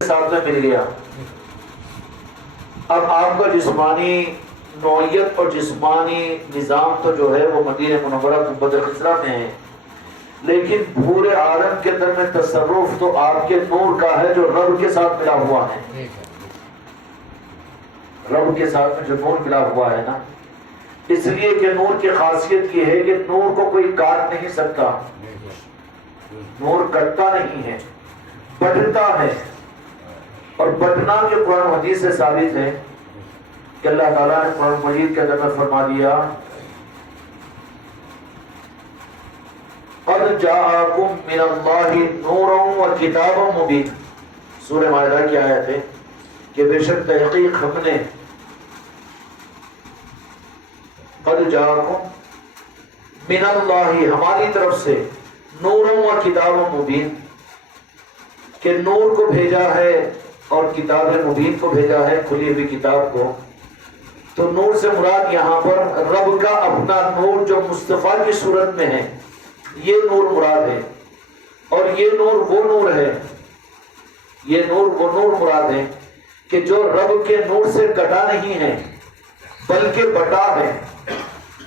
ساتھ میں مل گیا. اب آپ کا جسمانی نوعیت اور جسمانی نظام تو جو ہے وہ مدینہ منورہ گنبد خضرا میں ہے، لیکن پورے عالم کے اندر میں تصرف تو آپ کے نور کا ہے جو رب کے ساتھ ملا ہوا ہے. رب کے ساتھ میں جو نور ملا ہوا ہے نا، اس لیے کہ نور کی خاصیت یہ ہے کہ نور کو کوئی کاٹ نہیں سکتا. نور کٹتا نہیں ہے، بٹتا ہے. اور بٹنا کے قرآن حدیث سے ثابت ہے کہ اللہ تعالیٰ نے قرآن مجید کے اندر میں فرما دیا قَدْ جَاءَكُم مِّنَ اللَّهِ نُورٌ وَكِتَابٌ مُبِينٌ. سورہ مائدہ کی آیت ہے کہ بے شک تحقیق ہم نے قَدْ جَاءَكُم مِّنَ اللَّهِ ہماری طرف سے نُورٌ وَكِتَابٌ مُبِينٌ کہ نور کو بھیجا ہے اور کتاب مبین کو بھیجا ہے، کھلی ہوئی کتاب کو. تو نور سے مراد یہاں پر رب کا اپنا نور جو مصطفیٰ کی صورت میں ہے، یہ نور مراد ہے. اور یہ نور وہ نور ہے، یہ نور وہ نور مراد ہے کہ جو رب کے نور سے کٹا نہیں ہے بلکہ بٹا ہے.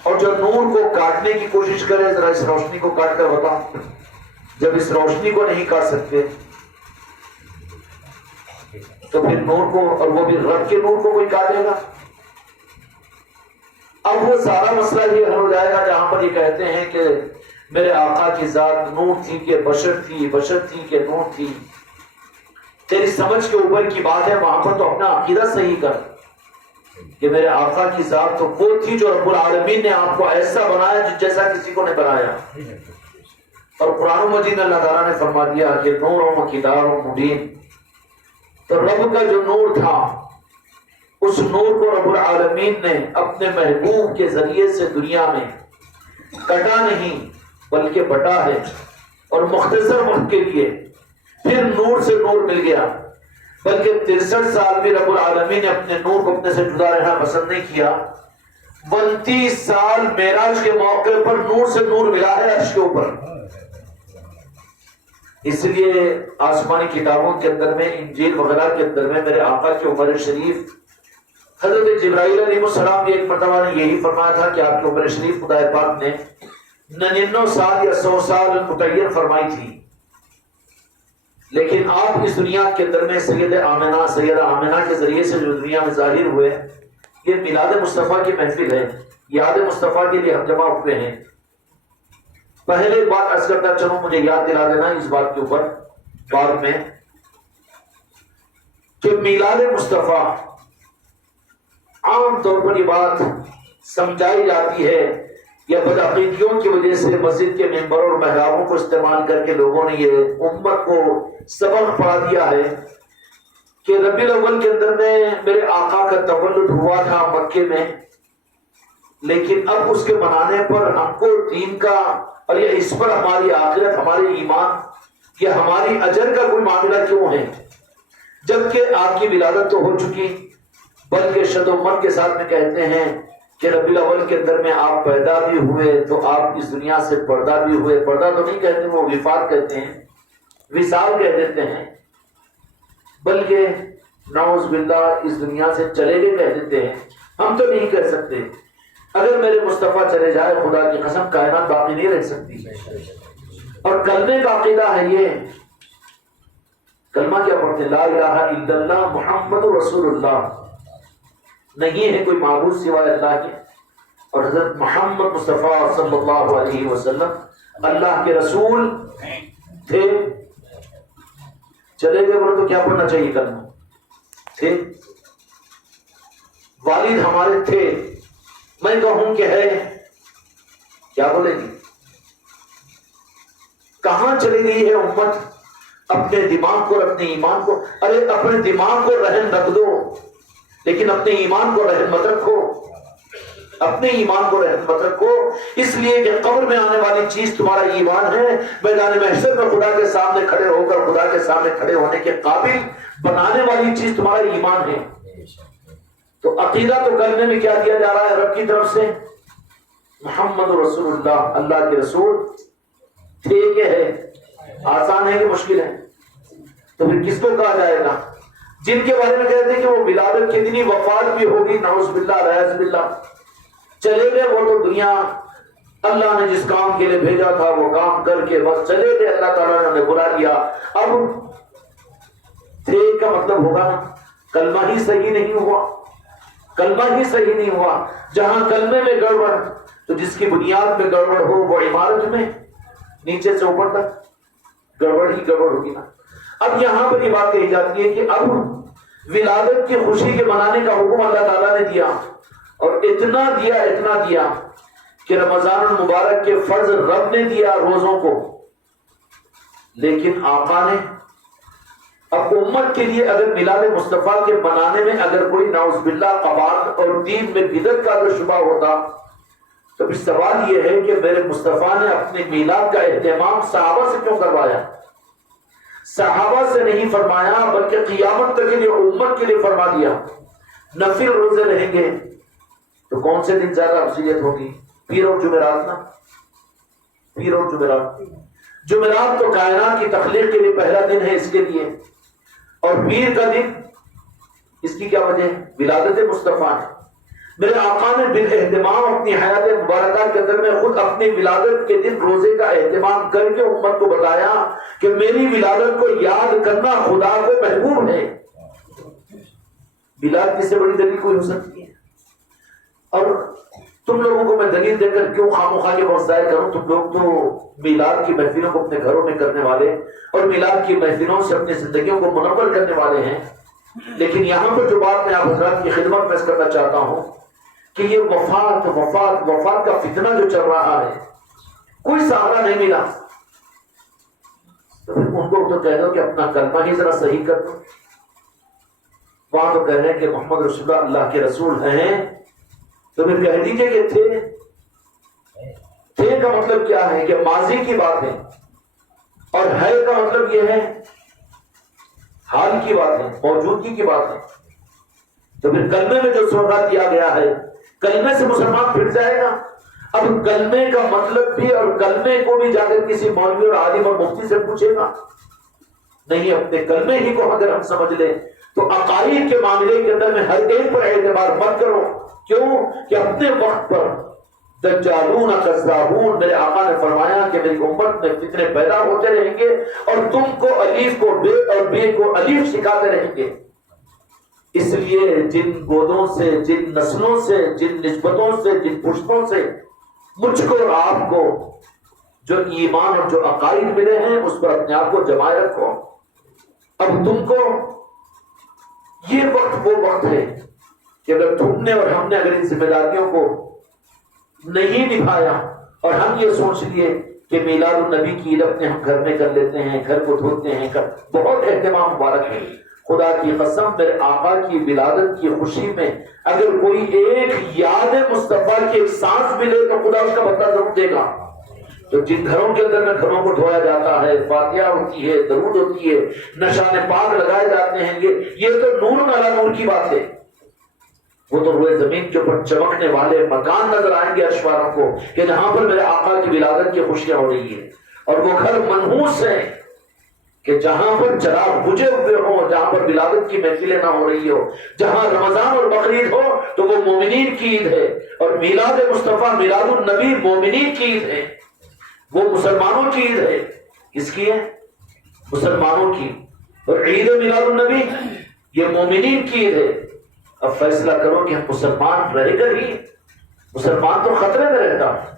اور جو نور کو کاٹنے کی کوشش کرے، ذرا اس روشنی کو کاٹ کر بتاؤ. جب اس روشنی کو نہیں کاٹ سکتے تو پھر نور کو، اور وہ بھی رب کے نور کو کوئی کاٹے گا؟ اب وہ سارا مسئلہ یہ حل ہو جائے گا جہاں پر یہ کہتے ہیں کہ میرے آقا کی ذات نور تھی کہ بشر تھی، بشر تھی کہ نور تھی. تیری سمجھ کے اوپر کی بات ہے، وہاں پر تو اپنا عقیدہ صحیح کر کہ میرے آقا کی ذات تو وہ تھی جو رب العالمین نے آپ کو ایسا بنایا جیسا کسی کو نہیں بنایا. اور قرآن مجید میں اللہ تعالیٰ نے فرما دیا کہ نور و کتاب مبین. تو رب کا جو نور تھا، اس نور کو رب العالمین نے اپنے محبوب کے ذریعے سے دنیا میں کٹا نہیں بلکہ بٹا ہے. اور مختصر وقت کے لیے پھر نور سے نور مل گیا، بلکہ 63 سال بھی رب العالمین نے اپنے نور کو اپنے سے جدا رہنا پسند نہیں کیا. 32 سال معراج کے موقع پر نور سے نور ملا ہے عرش کے اوپر. اس لیے آسمانی کتابوں کے اندر میں، انجیل وغیرہ کے اندر میں میرے آقا کی عمر شریف، حضرت جبرائیل علیہ السلام نے ایک مرتبہ نے یہی فرمایا تھا کہ آپ کی عمر شریف خدا پاک نے 99 سال یا 100 سال متعین فرمائی تھی. لیکن آپ اس دنیا کے اندر میں سیدہ آمنہ کے ذریعے سے جو دنیا میں ظاہر ہوئے، یہ میلاد مصطفیٰ کی محفل ہے، یاد مصطفیٰ کے لیے ہم جمع ہوئے ہیں. پہلے ایک بات عرض کرتا چلوں، مجھے یاد دلا دینا اس بات کے اوپر بعد میں، کہ میلاد مصطفیٰ عام طور پر یہ بات سمجھائی جاتی ہے یا بدعقیدیوں کی وجہ سے مسجد کے ممبر اور محرابوں کو استعمال کر کے لوگوں نے یہ امت کو سبق پڑھا دیا ہے کہ ربیع الاول کے اندر میں میرے آقا کا تولد ہوا تھا مکے میں، لیکن اب اس کے منانے پر ہم کو دین کا اور یہ اس پر ہماری آخرت، ہمارے ایمان یا ہماری اجر کا کوئی معاملہ کیوں ہے، جبکہ آپ کی ولادت تو ہو چکی. بلکہ شد و من کے ساتھ میں کہتے ہیں کہ ربیع الاول کے اندر میں آپ پیدا بھی ہوئے تو آپ اس دنیا سے پردہ بھی ہوئے. پردہ تو نہیں کہتے، وہ وفات کہتے ہیں، وصال کہہ دیتے ہیں، بلکہ نعوذ باللہ اس دنیا سے چلے گئے کہہ دیتے ہیں. ہم تو نہیں کہہ سکتے. اگر میرے مصطفیٰ چلے جائے، خدا کی قسم کائنات باقی نہیں رہ سکتی. اور کلمے کا عقیدہ ہے یہ، کلمہ کیا پڑھتے ہیں؟ لا الہ الا اللہ محمد رسول اللہ. نہیں ہے کوئی معبود سوائے اللہ کے، اور حضرت محمد مصطفیٰ صلی اللہ علیہ وسلم اللہ کے رسول تھے. چلے گئے بولے تو کیا پڑھنا چاہیے؟ کلمہ تھے. والد ہمارے تھے. میں کہوں کہ ہے، کیا بولے گی؟ کہاں چلی گئی ہے امت؟ اپنے دماغ کو اور اپنے ایمان کو، ارے اپنے دماغ کو رہن رکھ دو لیکن اپنے ایمان کو رہن مت رکھو. اپنے ایمان کو رہن مت رکھو، اس لیے کہ قبر میں آنے والی چیز تمہارا ایمان ہے. میدان محشر میں خدا کے سامنے کھڑے ہو کر خدا کے سامنے کھڑے ہونے کے قابل بنانے والی چیز تمہارا ایمان ہے. تو عقیدہ تو کرنے میں کیا دیا جا رہا ہے رب کی طرف سے؟ محمد رسول اللہ، اللہ کے رسول تھے کہ ہے. آسان ہے کہ مشکل ہے؟ تو پھر کس کو کہا جائے گا؟ جن کے بارے میں کہتے ہیں کہ وہ ولادت کتنی وفات بھی ہوگی، نعوذ باللہ رعوذ باللہ، چلے گئے وہ تو دنیا، اللہ نے جس کام کے لیے بھیجا تھا وہ کام کر کے بس چلے گئے، اللہ تعالیٰ نے انہیں بلا لیا۔ اب تھے کا مطلب ہوگا نا، کلمہ ہی صحیح نہیں ہوا، کلمہ ہی صحیح نہیں ہوا۔ جہاں کلمے میں گڑبڑ، تو جس کی بنیاد میں گڑبڑ ہو وہ عمارت میں نیچے سے اوپر تک گڑبڑ ہی گڑبڑ ہوگی نا۔ اب یہاں پر یہ بات کہی جاتی ہے کہ اب ولادت کی خوشی کے منانے کا حکم اللہ تعالیٰ نے دیا، اور اتنا دیا کہ رمضان المبارک کے فرض رب نے دیا روزوں کو، لیکن آقا نے اب امت کے لیے اگر میلاد مصطفیٰ کے منانے میں اگر کوئی نعوذ باللہ قباحت اور دین میں بدعت کا اگر شبہ ہوتا، تو پھر سوال یہ ہے کہ میرے مصطفیٰ نے اپنے میلاد کا اہتمام صحابہ سے کیوں کروایا؟ صحابہ سے نہیں فرمایا بلکہ قیامت تک کے لیے امت کے لیے فرما دیا۔ نفل روزے رہیں گے تو کون سے دن زیادہ افضلیت ہوگی؟ پیر اور جمعرات نا، پیر اور جمعرات۔ جمعرات تو کائنات کی تخلیق کے لیے پہلا دن ہے اس کے لیے، اور پیر کا دن اس کی کیا وجہ ہے؟ ولادت مصطفیٰ ہے۔ میرے آقا نے بالاہتمام اپنی حیات مبارکہ کے اندر میں خود اپنی ولادت کے دن روزے کا اہتمام کر کے امت کو بتایا کہ میری ولادت کو یاد کرنا خدا کو محبوب ہے۔ ولادت کس سے بڑی دلیل کوئی ہو سکتی ہے؟ اور تم لوگوں کو میں دلیل دے کر کیوں خامخواہ کے بہت ظاہر کروں؟ تم لوگ تو میلاد کی محفلوں کو اپنے گھروں میں کرنے والے اور میلاد کی محفلوں سے اپنی زندگیوں کو منور کرنے والے ہیں، لیکن یہاں پر جو بات میں آپ حضرات کی خدمت پیش کرنا چاہتا ہوں کہ یہ وفات کا فتنہ جو چل رہا ہے، کوئی سہارا نہیں ملا، تو پھر ان کو تو کہہ دو کہ اپنا کلمہ ہی ذرا صحیح کر دو۔ وہاں تو کہہ رہے ہیں کہ محمد رسول اللہ کے رسول ہیں، تو پھر کہہ دیجیے کہ تھے کا مطلب کیا ہے کہ ماضی کی بات ہے، اور ہے کا مطلب یہ ہے حال کی بات ہے، موجودگی کی بات ہے۔ تو پھر کلمے میں جو سوگا دیا گیا ہے، کلمے سے مسلمان پھر جائے گا۔ اب کلمے کا مطلب بھی اور کلمے کو بھی جا کر کسی مولوی اور عالم اور مفتی سے پوچھے گا نہیں، اپنے کلمے ہی کو اگر ہم سمجھ لیں تو عقائد کے معاملے کے اندر میں ہر ایک پر اعتبار مت کرو۔ کیوں کہ اپنے وقت پر دجالون کذابون، میرے آقا نے فرمایا کہ میری امت میں فتنے پیدا ہوتے رہیں گے اور تم کو الف کو بے اور بے کو الف سکھاتے رہیں گے۔ اس لیے جن گودوں سے، جن نسلوں سے، جن نسبتوں سے، جن پشتوں سے مجھ کو اور آپ کو جو ایمان اور جو عقائد ملے ہیں اس پر اپنے آپ کو جمائے رکھو۔ اب تم کو یہ وقت وہ وقت ہے کہ اگر تم نے اور ہم نے اگر ان ذمہ داریوں کو نہیں نبھایا اور ہم یہ سوچ لیے کہ میلاد النبی کی عید اپنے ہم گھر میں کر لیتے ہیں، گھر کو دھوتے ہیں، بہت اہتمام مبارک ہے۔ خدا کی قسم میرے آقا کی ولادت کی خوشی میں اگر کوئی ایک یاد مصطفیٰ کی ایک سانس ملے تو خدا اس کا بدلہ ضرور دے گا۔ تو جن گھروں کے اندر میں گھروں کو دھویا جاتا ہے، فاتحہ ہوتی ہے، درود ہوتی ہے، نشان پاک لگائے جاتے ہیں، یہ تو نور علی نور کی بات ہے۔ وہ تو روئے زمین کے اوپر چمکنے والے مکان نظر آئیں گے اشواروں کو کہ جہاں پر میرے آقا کی ولادت کی خوشیاں ہو رہی ہیں، اور وہ گھر منحوس ہیں کہ جہاں پر چراغ بجھے ہوئے ہوں، جہاں پر ولادت کی محفلیں نہ ہو رہی ہو، جہاں رمضان اور بقرعید ہو تو وہ مومنین کی عید ہے، اور میلاد مصطفیٰ میلاد النبی مومنین کی عید ہے، وہ مسلمانوں کی عید ہے۔ کس کی ہے؟ مسلمانوں کی۔ اور عید میلاد النبی یہ مومنین کی عید ہے۔ اب فیصلہ کرو کہ ہم مسلمان رہے گا ہی، مسلمان تو خطرے میں رہتا ہے۔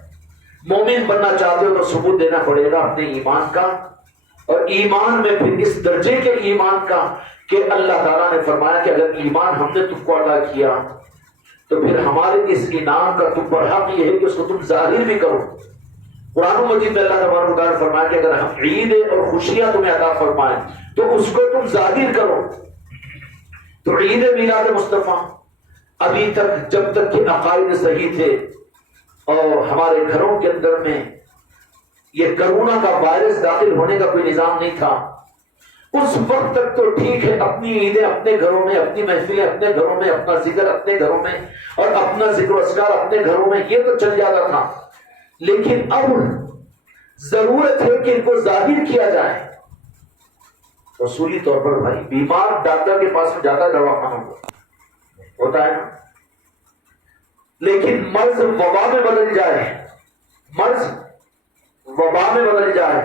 مومن بننا چاہتے ہو تو ثبوت دینا پڑے گا اپنے ایمان کا، اور ایمان میں پھر اس درجے کے ایمان کا کہ اللہ تعالیٰ نے فرمایا کہ اگر ایمان ہم نے تم کو عطا کیا تو پھر ہمارے اس انعام کا تم پر حق یہ ہے کہ اس کو تم ظاہر بھی کرو۔ قرآن مجید میں اللہ تبارک و تعالیٰ نے فرمایا کہ اگر ہم عید اور خوشیاں تمہیں عطا فرمائیں تو اس کو تم ظاہر کرو۔ تو عید میلاد مصطفیٰ ابھی تک جب تک کہ عقائد صحیح تھے اور ہمارے گھروں کے اندر میں یہ کرونا کا وائرس داخل ہونے کا کوئی نظام نہیں تھا، اس وقت تک تو ٹھیک ہے، اپنی عیدیں اپنے گھروں میں، اپنی محفلیں اپنے گھروں میں، اپنا ذکر اپنے گھروں میں اور اپنا ذکر و اذکار اپنے گھروں میں، یہ تو چل جاتا تھا۔ لیکن اب ضرورت ہے کہ ان کو ظاہر کیا جائے۔ اصولی طور پر بھائی بیمار ڈاکٹر کے پاس میں جاتا ہے دواخانوں کو ہوتا ہے نا، لیکن مرض وبا میں بدل جائے، مرض وبا میں بدل جائے،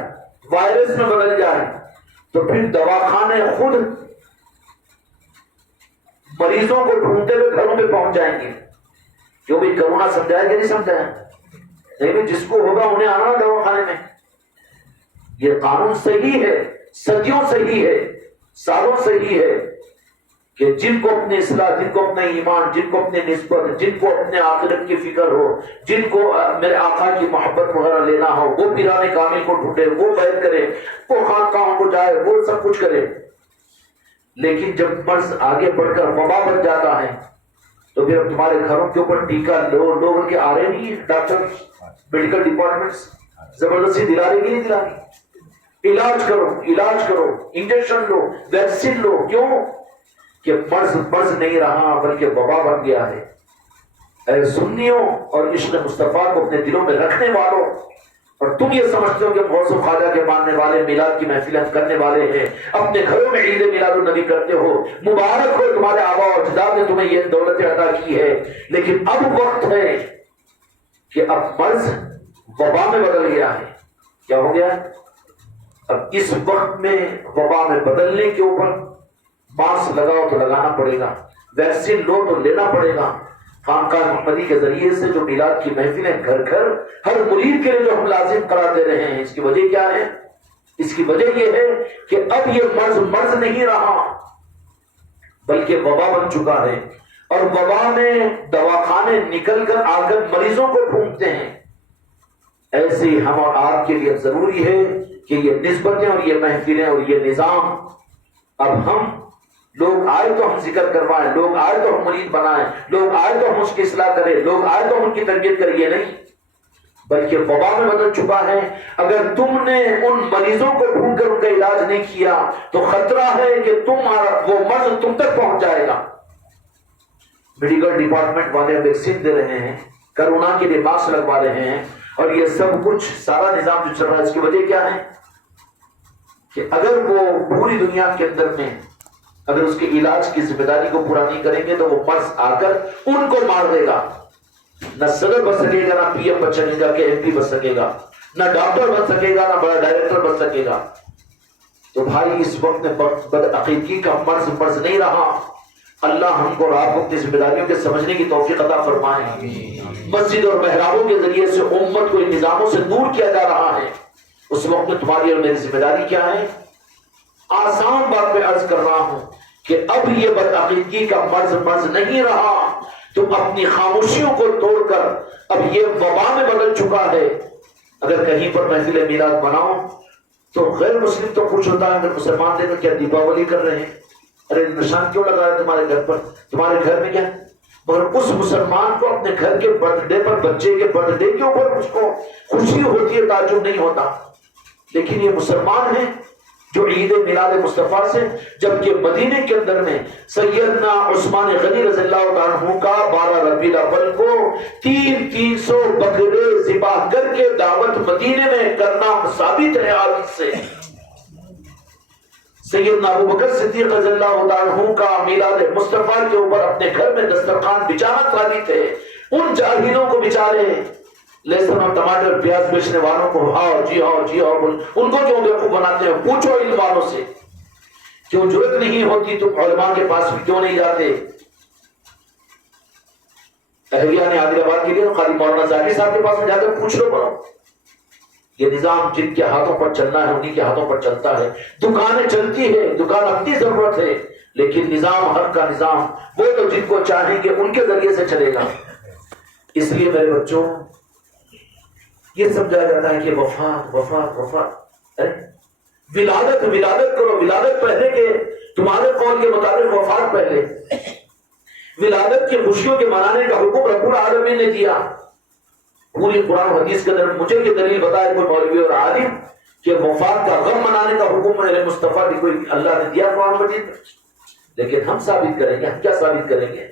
وائرس میں بدل جائے، تو پھر دواخانے خود مریضوں کو ڈھونڈتے ہوئے گھروں پہ پہنچ جائیں گے. جو بھی کرونا سمجھایا کہ نہیں سمجھایا؟ نہیں، جس کو ہوگا انہیں آنا دواخانے میں. یہ قانون صحیح ہے، صدیوں صحیح ہے، سالوں صحیح ہے کہ جن کو اپنے اصلاح، جن کو اپنا ایمان، جن کو اپنے نسبت، جن کو اپنے آخرت کی فکر ہو، جن کو میرے آقا کی محبت وغیرہ لینا ہو، وہ پیران کامل کو ڈھونڈے، وہ بیعت کرے، وہ خانقاہوں کو جائے، وہ سب کچھ کرے. لیکن جب مرض آگے بڑھ کر وبا بن جاتا ہے تو پھر اب تمہارے گھروں کے اوپر ٹیکہ لوگوں کے آ رہے نہیں ہیں. ڈاکٹر، میڈیکل ڈپارٹمنٹس زبردستی دلا رہی کہ نہیں دلا رہی؟ علاج کرو، علاج کرو، انجیکشن لو، ویکسین لو. کیوں کہ مرض نہیں رہا بلکہ وبا بن گیا ہے. اے سنیوں اور عشق مصطفیٰ کو اپنے دلوں میں رکھنے والوں، اور تم یہ سمجھتے ہو کہ غوث و خواجہ کے ماننے والے، میلاد کی محفلیں کرنے والے ہیں، اپنے گھروں میں عید میلاد النبی کرتے ہو، مبارک ہو، تمہارے آبا و اجداد نے تمہیں یہ دولت عطا کی ہے. لیکن اب وقت ہے کہ اب مرض وبا میں بدل گیا ہے. کیا ہو گیا؟ اب اس وقت میں وبا میں بدلنے کے اوپر ماسک لگاؤ تو لگانا پڑے گا، ویکسین لو تو لینا پڑے گا. خانقاہ محمدی کے ذریعے سے جو میلاد کی محفلیں گھر گھر ہر مرید کے لیے جو ہم لازم قرار دے رہے ہیں، اس کی وجہ کیا ہے؟ اس کی وجہ یہ ہے کہ اب یہ مرض نہیں رہا بلکہ وبا بن چکا ہے، اور وبا میں دواخانے نکل کر آ کر مریضوں کو ڈھونڈتے ہیں. ایسے ہی ہم اور آپ کے لیے ضروری ہے کہ یہ نسبتیں اور یہ محفلیں اور یہ نظام، اب ہم لوگ آئے تو ہم ذکر کروائیں، لوگ آئے تو ہم مرید بنائیں، لوگ آئے تو ہم اس کی اصلاح کریں، لوگ آئے تو ہم ان کی تربیت کریں. یہ نہیں، بلکہ وبا میں بدل چکا ہے. اگر تم نے ان مریضوں کو ڈھونڈ کر ان کا علاج نہیں کیا تو خطرہ ہے کہ وہ مرض تم تک پہنچ جائے گا. میڈیکل ڈپارٹمنٹ والے ویکسین دے رہے ہیں، کرونا کے لیے ماسک لگوا رہے ہیں، اور یہ سب کچھ سارا نظام جو چل رہا ہے، اس کی وجہ کیا ہے؟ کہ اگر وہ پوری دنیا کے اندر میں اگر اس کے علاج کی ذمہ داری کو پورا نہیں کریں گے تو وہ مرض آ کر ان کو مار دے گا. نہ صدر بن سکے گا، نہ پی ایم بن سکے گا، کہ ایم پی بن سکے گا، نہ ڈاکٹر بن سکے گا، نہ بڑا ڈائریکٹر بن سکے گا. تو بھائی اس وقت میں بدعقیدگی کا مرض نہیں رہا. اللہ ہم کو اور آپ کو اپنی ذمہ داریوں کے سمجھنے کی توفیق عطا فرمائے. مسجد اور محرابوں کے ذریعے سے امت کو ان نظاموں سے دور کیا جا رہا ہے. اس وقت میں تمہاری اور میری ذمہ داری کیا ہے؟ آسان بات میں عرض کر رہا ہوں کہ اب یہ بدعقیدگی کا مرض نہیں رہا. تم اپنی خاموشیوں کو توڑ کر اب یہ وبا میں بدل چکا ہے. اگر کہیں پر محفل میلاد بناؤ تو غیر مسلم تو خوش ہوتا ہے، اگر مسلمان دیکھیں کیا دیپاولی کر رہے ہیں، ارے نشان کیوں لگا ہے تمہارے گھر پر، تمہارے گھر میں کیا؟ مگر اس مسلمان کو اپنے گھر کے برتھ ڈے پر، بچے کے برتھ ڈے کے اوپر اس کو خوشی ہوتی ہے، تعجب نہیں ہوتا. لیکن یہ مسلمان ہیں جو عید میلاد مصطفیٰ سے، جبکہ مدینے کے اندر میں سیدنا عثمان غنی رضی اللہ عنہ کا 12 ربیع الاول کو 300 بکرے ذبح کر کے دعوت مدینے میں کرنا ثابت ہے حدیث سے. سیدنا ابوبکر صدیق رضی اللہ عنہ کا میلاد مصطفیٰ کے اوپر اپنے گھر میں دسترخوان بچانا ثابت ہے. ان جاہلوں کو بیچارے لہسن اور ٹماٹر پیاز بیچنے والوں کو ہاؤ جی ہاؤ جی ہاؤ بول، ان کو کیوں بیوقوف بناتے ہیں؟ پوچھو ان والوں سے کیوں جرت نہیں ہوتی؟ تم علماء کے پاس بھی کیوں نہیں جاتے؟ اہلیہ نے عادل آباد کے لیے قاضی مولانا ذاکر صاحب کے پاس میں جا کر پوچھ لو بڑھو. یہ نظام جن کے ہاتھوں پر چلنا ہے انہی کے ہاتھوں پر چلتا ہے. دکانیں چلتی ہے، دکان اپنی ضرورت ہے، لیکن نظام حق کا نظام وہ تو جن کو چاہیں گے ان کے ذریعے سے چلے گا. اس لیے میرے بچوں یہ سمجھایا جاتا ہے کہ وفا وفا وفا، ولادت کرو، ولادت پہلے کے تمہارے قول کے مطابق وفات پہلے. ولادت کی خوشیوں کے منانے کا حکم رب العالمین نے دیا. پوری قرآن حدیث کے اندر مجھے کی دلیل بتائے کوئی مولوی اور عالم کہ وفات کا غم منانے کا حکم میرے مصطفیٰ کی کوئی اللہ نے دیا قرآن مجید میں؟ لیکن ہم ثابت کریں گے، ہم کیا ثابت کریں گے؟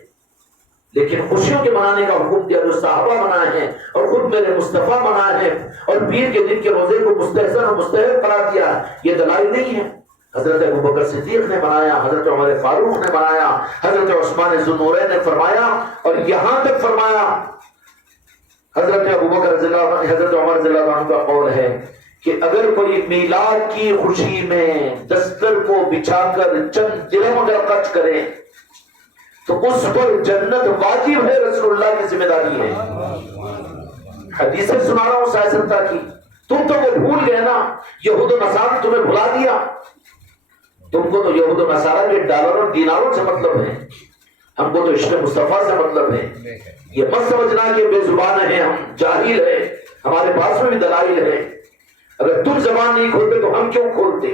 لیکن خوشیوں کے منانے کا حکم دیا جو صحابہ منائے ہیں اور خود میرے مصطفیٰ منائے ہیں، اور پیر کے دن کے روزے کو مستحسن اور مستحب قرار دیا. یہ دلائل نہیں ہے. حضرت ابوبکر صدیق نے منایا، حضرت عمر فاروق نے منایا، حضرت عثمان ذوالنورین نے فرمایا، اور یہاں تک فرمایا حضرت ابوبکر رضی اللہ عنہ، حضرت عمر رضی اللہ عنہ کا قول ہے کہ اگر کوئی میلاد کی خوشی میں دستر کو بچھا کر چند درہم اگر خرچ کرے تو اس پر جنت واجب ہے، رسول اللہ کی ذمہ داری ہے۔ حدیثیں سنا رہا ہوں سائسرتا کی، تم تو وہ بھول گئے نا، یہود و نصارہ تمہیں بھلا دیا۔ تم کو تو یہود و نصارہ کے ڈالر اور دیناروں سے مطلب ہے، ہم کو تو عشق مصطفیٰ سے مطلب ہے۔ یہ مت سمجھنا کہ بے زبان ہیں ہم، جاہل ہے، ہمارے پاس میں بھی دلائل ہے۔ اگر تم زبان نہیں کھولتے تو ہم کیوں کھولتے؟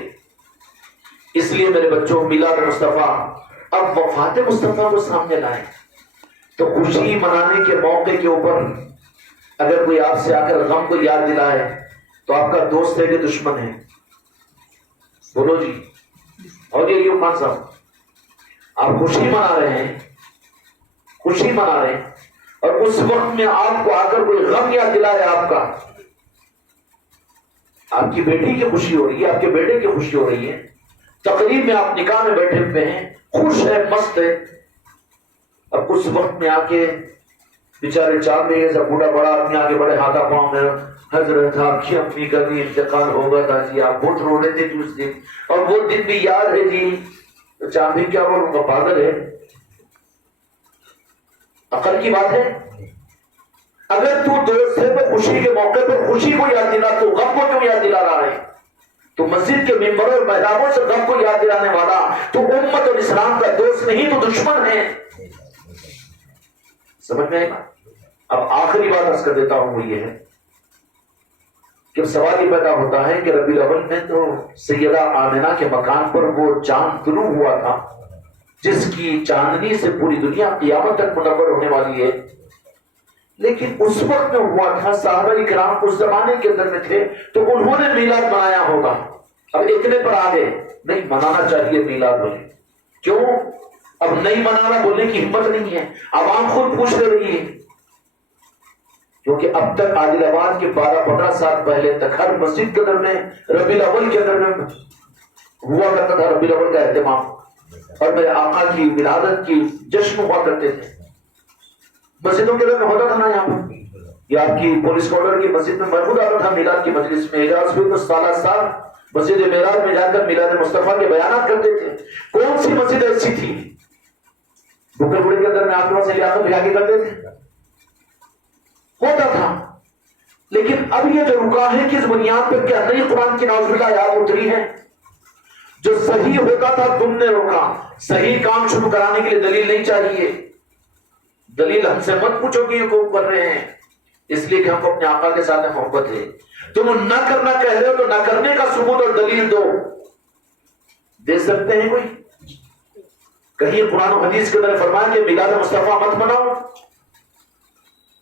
اس لیے میرے بچوں، میلاد مصطفیٰ، اب وفات مصطفیٰ کو سامنے لائیں تو خوشی منانے کے موقع کے اوپر اگر کوئی آپ سے آ کر غم کو یاد دلائے تو آپ کا دوست ہے کہ دشمن ہے؟ بولو جی، اور یہ یوں خان صاحب، آپ خوشی منا رہے ہیں، خوشی منا رہے ہیں، اور اس وقت میں آپ کو آ کر کوئی غم یاد دلائے آپ کا، آپ کی بیٹی کی خوشی ہو رہی ہے، آپ کے بیٹے کی خوشی ہو رہی ہے، تقریب میں آپ نکاح میں بیٹھے ہوئے ہیں، خوش ہے، مست ہے، اب اس وقت میں آ کے بیچارے چار میں ایسا بوڑھا بڑا آدمی آگے بڑے ہاتھا پاؤں میں، حضرت آپ کی اپنی کا بھی انتقال ہوگا تھا جی، آپ بہت رو رہے تھے جی اس دن، اور وہ دن بھی یاد ہے جی۔ تو چاندی کیا بولوں گا، پاگل ہے؟ عقل کی بات ہے؟ اگر تو دوست ہے تو خوشی کے موقع پر خوشی کو یاد دلا، تو غم کو کیوں یاد دلا رہا ہے؟ تو مسجد کے ممبروں اور محرابوں سے غم کو یاد دلانے والا تو امت اور اسلام کا دوست نہیں تو دشمن ہے۔ سمجھ میں آئے گا؟ اب آخری بات عرض کر دیتا ہوں، وہ یہ ہے کہ سوال یہ پیدا ہوتا ہے کہ ربیع الاول میں تو سیدہ آمنہ کے مکان پر وہ چاند طلوع ہوا تھا جس کی چاندنی سے پوری دنیا قیامت تک منور ہونے والی ہے، لیکن اس وقت میں ہوا تھا، صحابہ کرام اس زمانے کے اندر میں تھے تو انہوں نے میلاد منایا ہوگا۔ اب اتنے پر آگے نہیں منانا چاہیے میلاد بولے، کیوں؟ اب نہیں منانا بولنے کی ہمت نہیں ہے، عوام خود پوچھ رہی ہے، کیونکہ اب تک عادل آباد کے 12-15 سال پہلے تک ہر مسجد کے اندر میں ربیع الاول کے اندر میں ہوا کرتا تھا ربیع الاول کا اہتمام، اور میرے آقا کی ولادت کی جشن ہوا کرتے تھے، مسجدوں کے اندر میں ہوتا تھا نا۔ یہاں پر یہ آپ کی پولیس کوارٹر کی مسجد میں محفوظ آتا تھا میلاد کی مجلس میں، اعجاز ہوئی تو سالہ سال مسجد معراج میں جا کر میلاد مصطفیٰ کے بیانات کرتے تھے۔ کون سی مسجد ایسی تھی؟ بکر بڑے کے اندر میں آپ کے پاس لیاقت بھیا کے کرتے تھے، ہوتا تھا، لیکن اب یہ جو رکا ہے کس بنیاد پر؟ کیا نئی قرآن کی نعوذ باللہ آیات اتری ہے؟ جو صحیح ہوتا تھا تم نے روکا، صحیح کام شروع کرانے کے لیے دلیل نہیں چاہیے، دلیل ہم سے مت پوچھو کہ یہ کیوں کر رہے ہیں، اس لیے کہ ہم کو اپنے آقا کے ساتھ محبت ہے۔ تم نہ کرنا کہہ رہے ہو تو نہ کرنے کا ثبوت اور دلیل دو، دے سکتے ہیں کوئی؟ کہیں قرآن و حدیث کے اندر فرمایا کہ میلاد مصطفیٰ مت مناؤ؟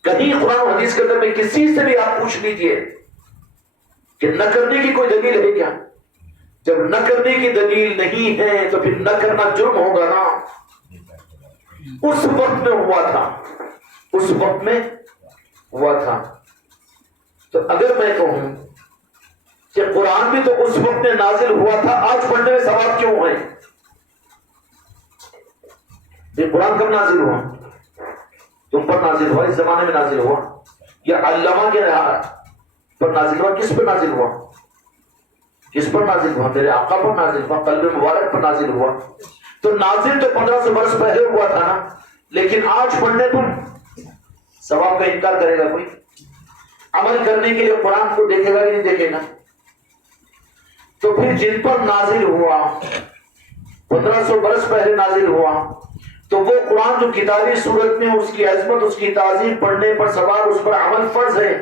کہیں قرآن و حدیث کے اندر میں کسی سے بھی آپ پوچھ لیجئے کہ نہ کرنے کی کوئی دلیل ہے کیا؟ جب نہ کرنے کی دلیل نہیں ہے تو پھر نہ کرنا جرم ہوگا نا۔ اس وقت میں ہوا تھا، اس وقت میں ہوا تھا، تو اگر میں کہوں کہ قرآن بھی تو اس وقت میں نازل ہوا تھا، آج پڑھنے میں ثواب کیوں ہے؟ یہ قرآن کب نازل ہوا؟ تم پر نازل ہوا، اس زمانے میں نازل ہوا، یا علامہ کے پر نازل ہوا؟ کس پر نازل ہوا؟ کس پر نازل ہوا؟ میرے آقا پر نازل ہوا، قلب مبارک پر نازل ہوا۔ تو نازل تو 1500 برس پہلے ہوا تھا نا، لیکن آج پڑھنے پر ثواب کا انکار کرے گا کوئی؟ عمل کرنے کے لیے قرآن کو دیکھے گا کہ نہیں دیکھے گا؟ تو پھر جن پر نازل ہوا 1500 برس پہلے نازل ہوا، تو وہ قرآن جو کتابی صورت میں اس کی عظمت، اس کی تعظیم، پڑھنے پر ثواب، اس پر عمل فرض ہے،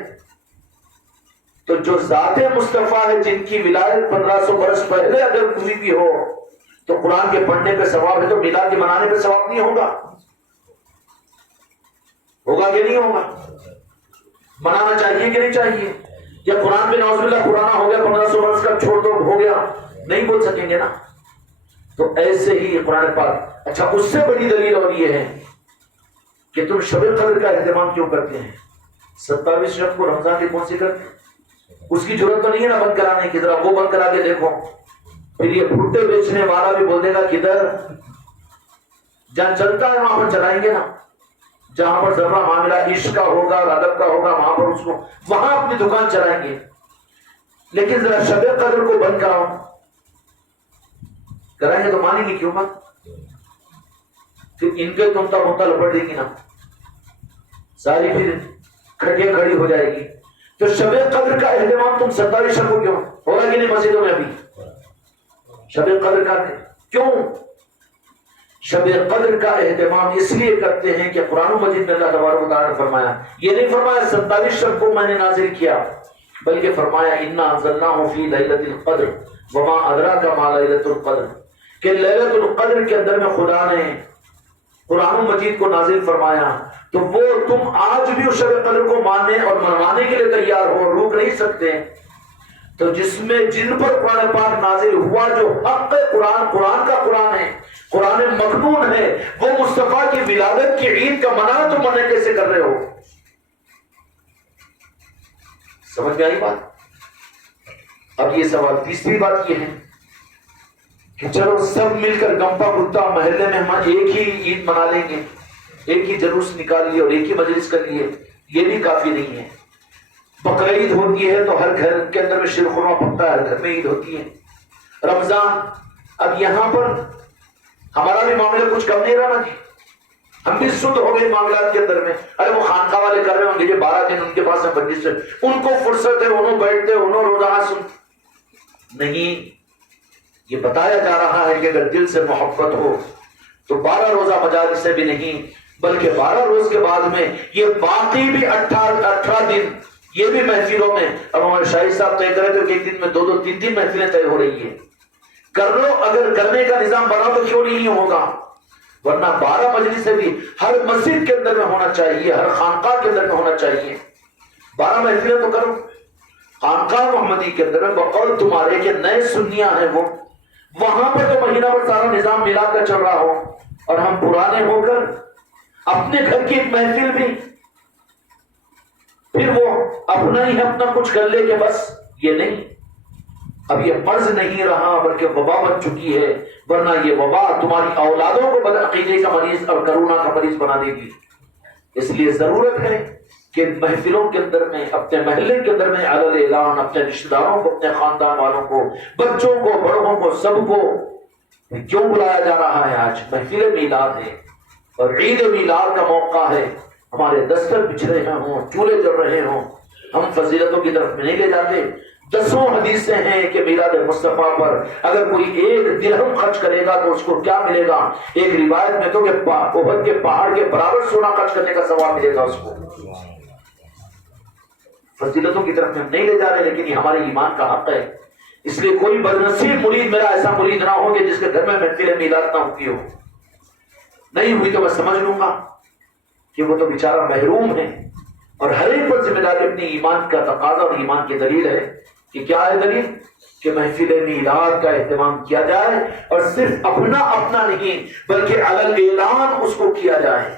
تو جو ذات مصطفیٰ ہے جن کی ولادت 1500 برس پہلے اگر ہوئی بھی ہو تو قرآن کے پڑھنے پہ ثواب ہے، تو میلاد کے منانے پہ ثواب نہیں ہوگا؟ ہوگا کہ نہیں ہوگا؟ منانا چاہیے کہ نہیں چاہیے؟ یا قرآن پہ نعوذ باللہ پرانا ہو گیا 1500 برس کا چھوڑ دو ہو گیا، نہیں بول سکیں گے نا۔ تو ایسے ہی قرآن پاک، اچھا اس سے بڑی دلیل اور یہ ہے کہ تم شب قدر کا اہتمام کیوں کرتے ہیں؟ 27 شب کو رمضان کی کون سی کرتے ہیں؟ اس کی ضرورت تو نہیں ہے نا بند کرانے کی، ذرا وہ بند کرا کے دیکھو، پھر یہ بھٹے بیچنے والا بھی بول دے گا کدھر جہاں چلتا ہے وہاں پر چلائیں گے نا، جہاں پر ذرا معاملہ عشق کا ہوگا ادب کا ہوگا وہاں پر اس کو وہاں اپنی دکان چلائیں گے. لیکن ذرا شب قدر کو بند کراؤ، کرائیں گے تو مانیں گے کیوں مت؟ پھر ان کے تمتا بمتا لپٹ دے گی نا ساری، پھر کھٹیا کھڑی ہو جائے گی. تو شب قدر کا اہتمام تم 27 شب کو کیوں ہو رہا کہ نہیں مسجدوں میں؟ ابھی شب قدر کا کیوں شب قدر کا اہتمام اس لیے کرتے ہیں کہ قرآن مجید میں اللہ تبارک و تعالیٰ نے فرمایا، یہ نہیں فرمایا 27 شب کو میں نے نازل کیا، بلکہ فرمایا انا انزلناہ فی لیلۃ القدر وما ادراک ما لیلۃ القدر، کہ لیلۃ القدر کے اندر میں خدا نے قرآن مجید کو نازل فرمایا. تو وہ تم آج بھی اس شب قدر کو ماننے اور منوانے کے لیے تیار ہو، روک نہیں سکتے. تو جن پر قرآن پاک نازل ہوا جو حق قرآن کا قرآن ہے، قرآن مکنون ہے، وہ مصطفیٰ کی ولادت کی عید کا منانا تم منع کیسے کر رہے ہو؟ سمجھ میں آئی بات؟ اب یہ سوال. تیسری بات یہ ہے کہ چلو سب مل کر گمپا گتا محلے میں ہم ایک ہی عید منا لیں گے، ایک ہی جلوس نکال لیے اور ایک ہی مجلس کر لیے، یہ بھی کافی نہیں ہے. بقرعید ہوتی ہے تو ہر گھر کے اندر میں شیرخرما پکتا ہے، ہر گھر میں عید ہوتی ہے. رمضان، اب یہاں پر ہمارا بھی معاملہ کچھ کم نہیں رہا نا جی، ہم بھی سود ہو گئے معاملات کے اندر میں. ارے وہ خانقاہ والے کر رہے ہوں گے 12 دن ان کے پاس بندش ہے، ان کو فرصت ہے، انہوں بیٹھتے انہوں روزانہ سن نہیں. یہ بتایا جا رہا ہے کہ اگر دل سے محبت ہو تو 12 روزہ مجالس سے بھی نہیں، بلکہ 12 روز کے بعد میں یہ باقی بھی 18 دن یہ بھی محفلوں میں. اب ہمارے شاہد صاحب طے کرے تو ایک دن میں 2 3 محفلیں طے ہو رہی ہیں. کر لو، اگر کرنے کا نظام بنا تو کیوں نہیں ہوگا؟ ورنہ 12 مجلس سے بھی ہر مسجد کے اندر میں ہونا چاہیے، ہر خانقاہ کے اندر میں ہونا چاہیے. 12 محفلیں تو کرو خانقاہ محمدی کے اندر میں، بقول تمہارے کے نئے سنیاں ہیں وہ وہاں پہ تو مہینہ پر سارا نظام ملا کر چل رہا ہو، اور ہم پرانے ہو کر اپنے گھر کی ایک محفل بھی پھر وہ اپنا ہی اپنا کچھ کر لے کہ بس. یہ نہیں، اب یہ مرض نہیں رہا بلکہ وبا بن چکی ہے. ورنہ یہ وبا تمہاری اولادوں کو بدعقیدے کا مریض اور کرونا کا مریض بنا دے گی. اس لیے ضرورت ہے کہ محفلوں کے اندر میں، اپنے محلے کے اندر میں علل اعلان اپنے رشتہ داروں کو، اپنے خاندان والوں کو، بچوں کو، بڑوں کو، سب کو کیوں بلایا جا رہا ہے؟ آج محفل میلاد ہے اور عید میلاد کا موقع ہے. ہمارے دستر بچھ رہے ہوں، چولہے جل رہے ہوں، ہم فضیلتوں کی طرف میں نہیں لے جاتے. 10 حدیثیں ہیں کہ میلاد مصطفیٰ پر اگر کوئی 1 درہم خرچ کرے گا تو اس کو کیا ملے گا؟ ایک روایت میں تو کہ احد کے پہاڑ کے برابر سونا خرچ کرنے کا ثواب ملے گا اس کو. فضیلتوں کی طرف میں ہم نہیں لے جا رہے، لیکن یہ ہمارے ایمان کا حق ہے. اس لیے کوئی بدنصیب مرید میرا ایسا مرید نہ ہو کہ جس کے گھر میں محفل میلاد نہ ہوتی ہو. نہیں ہوئی تو میں سمجھ لوں گا کہ وہ تو بیچارہ محروم ہے. اور ہر ایک پر ذمہ داری اپنی ایمان کا تقاضا اور ایمان کی دلیل ہے کہ کیا ہے دلیل؟ کہ محفل میلاد کا اہتمام کیا جائے، اور صرف اپنا نہیں بلکہ علل اعلان اس کو کیا جائے.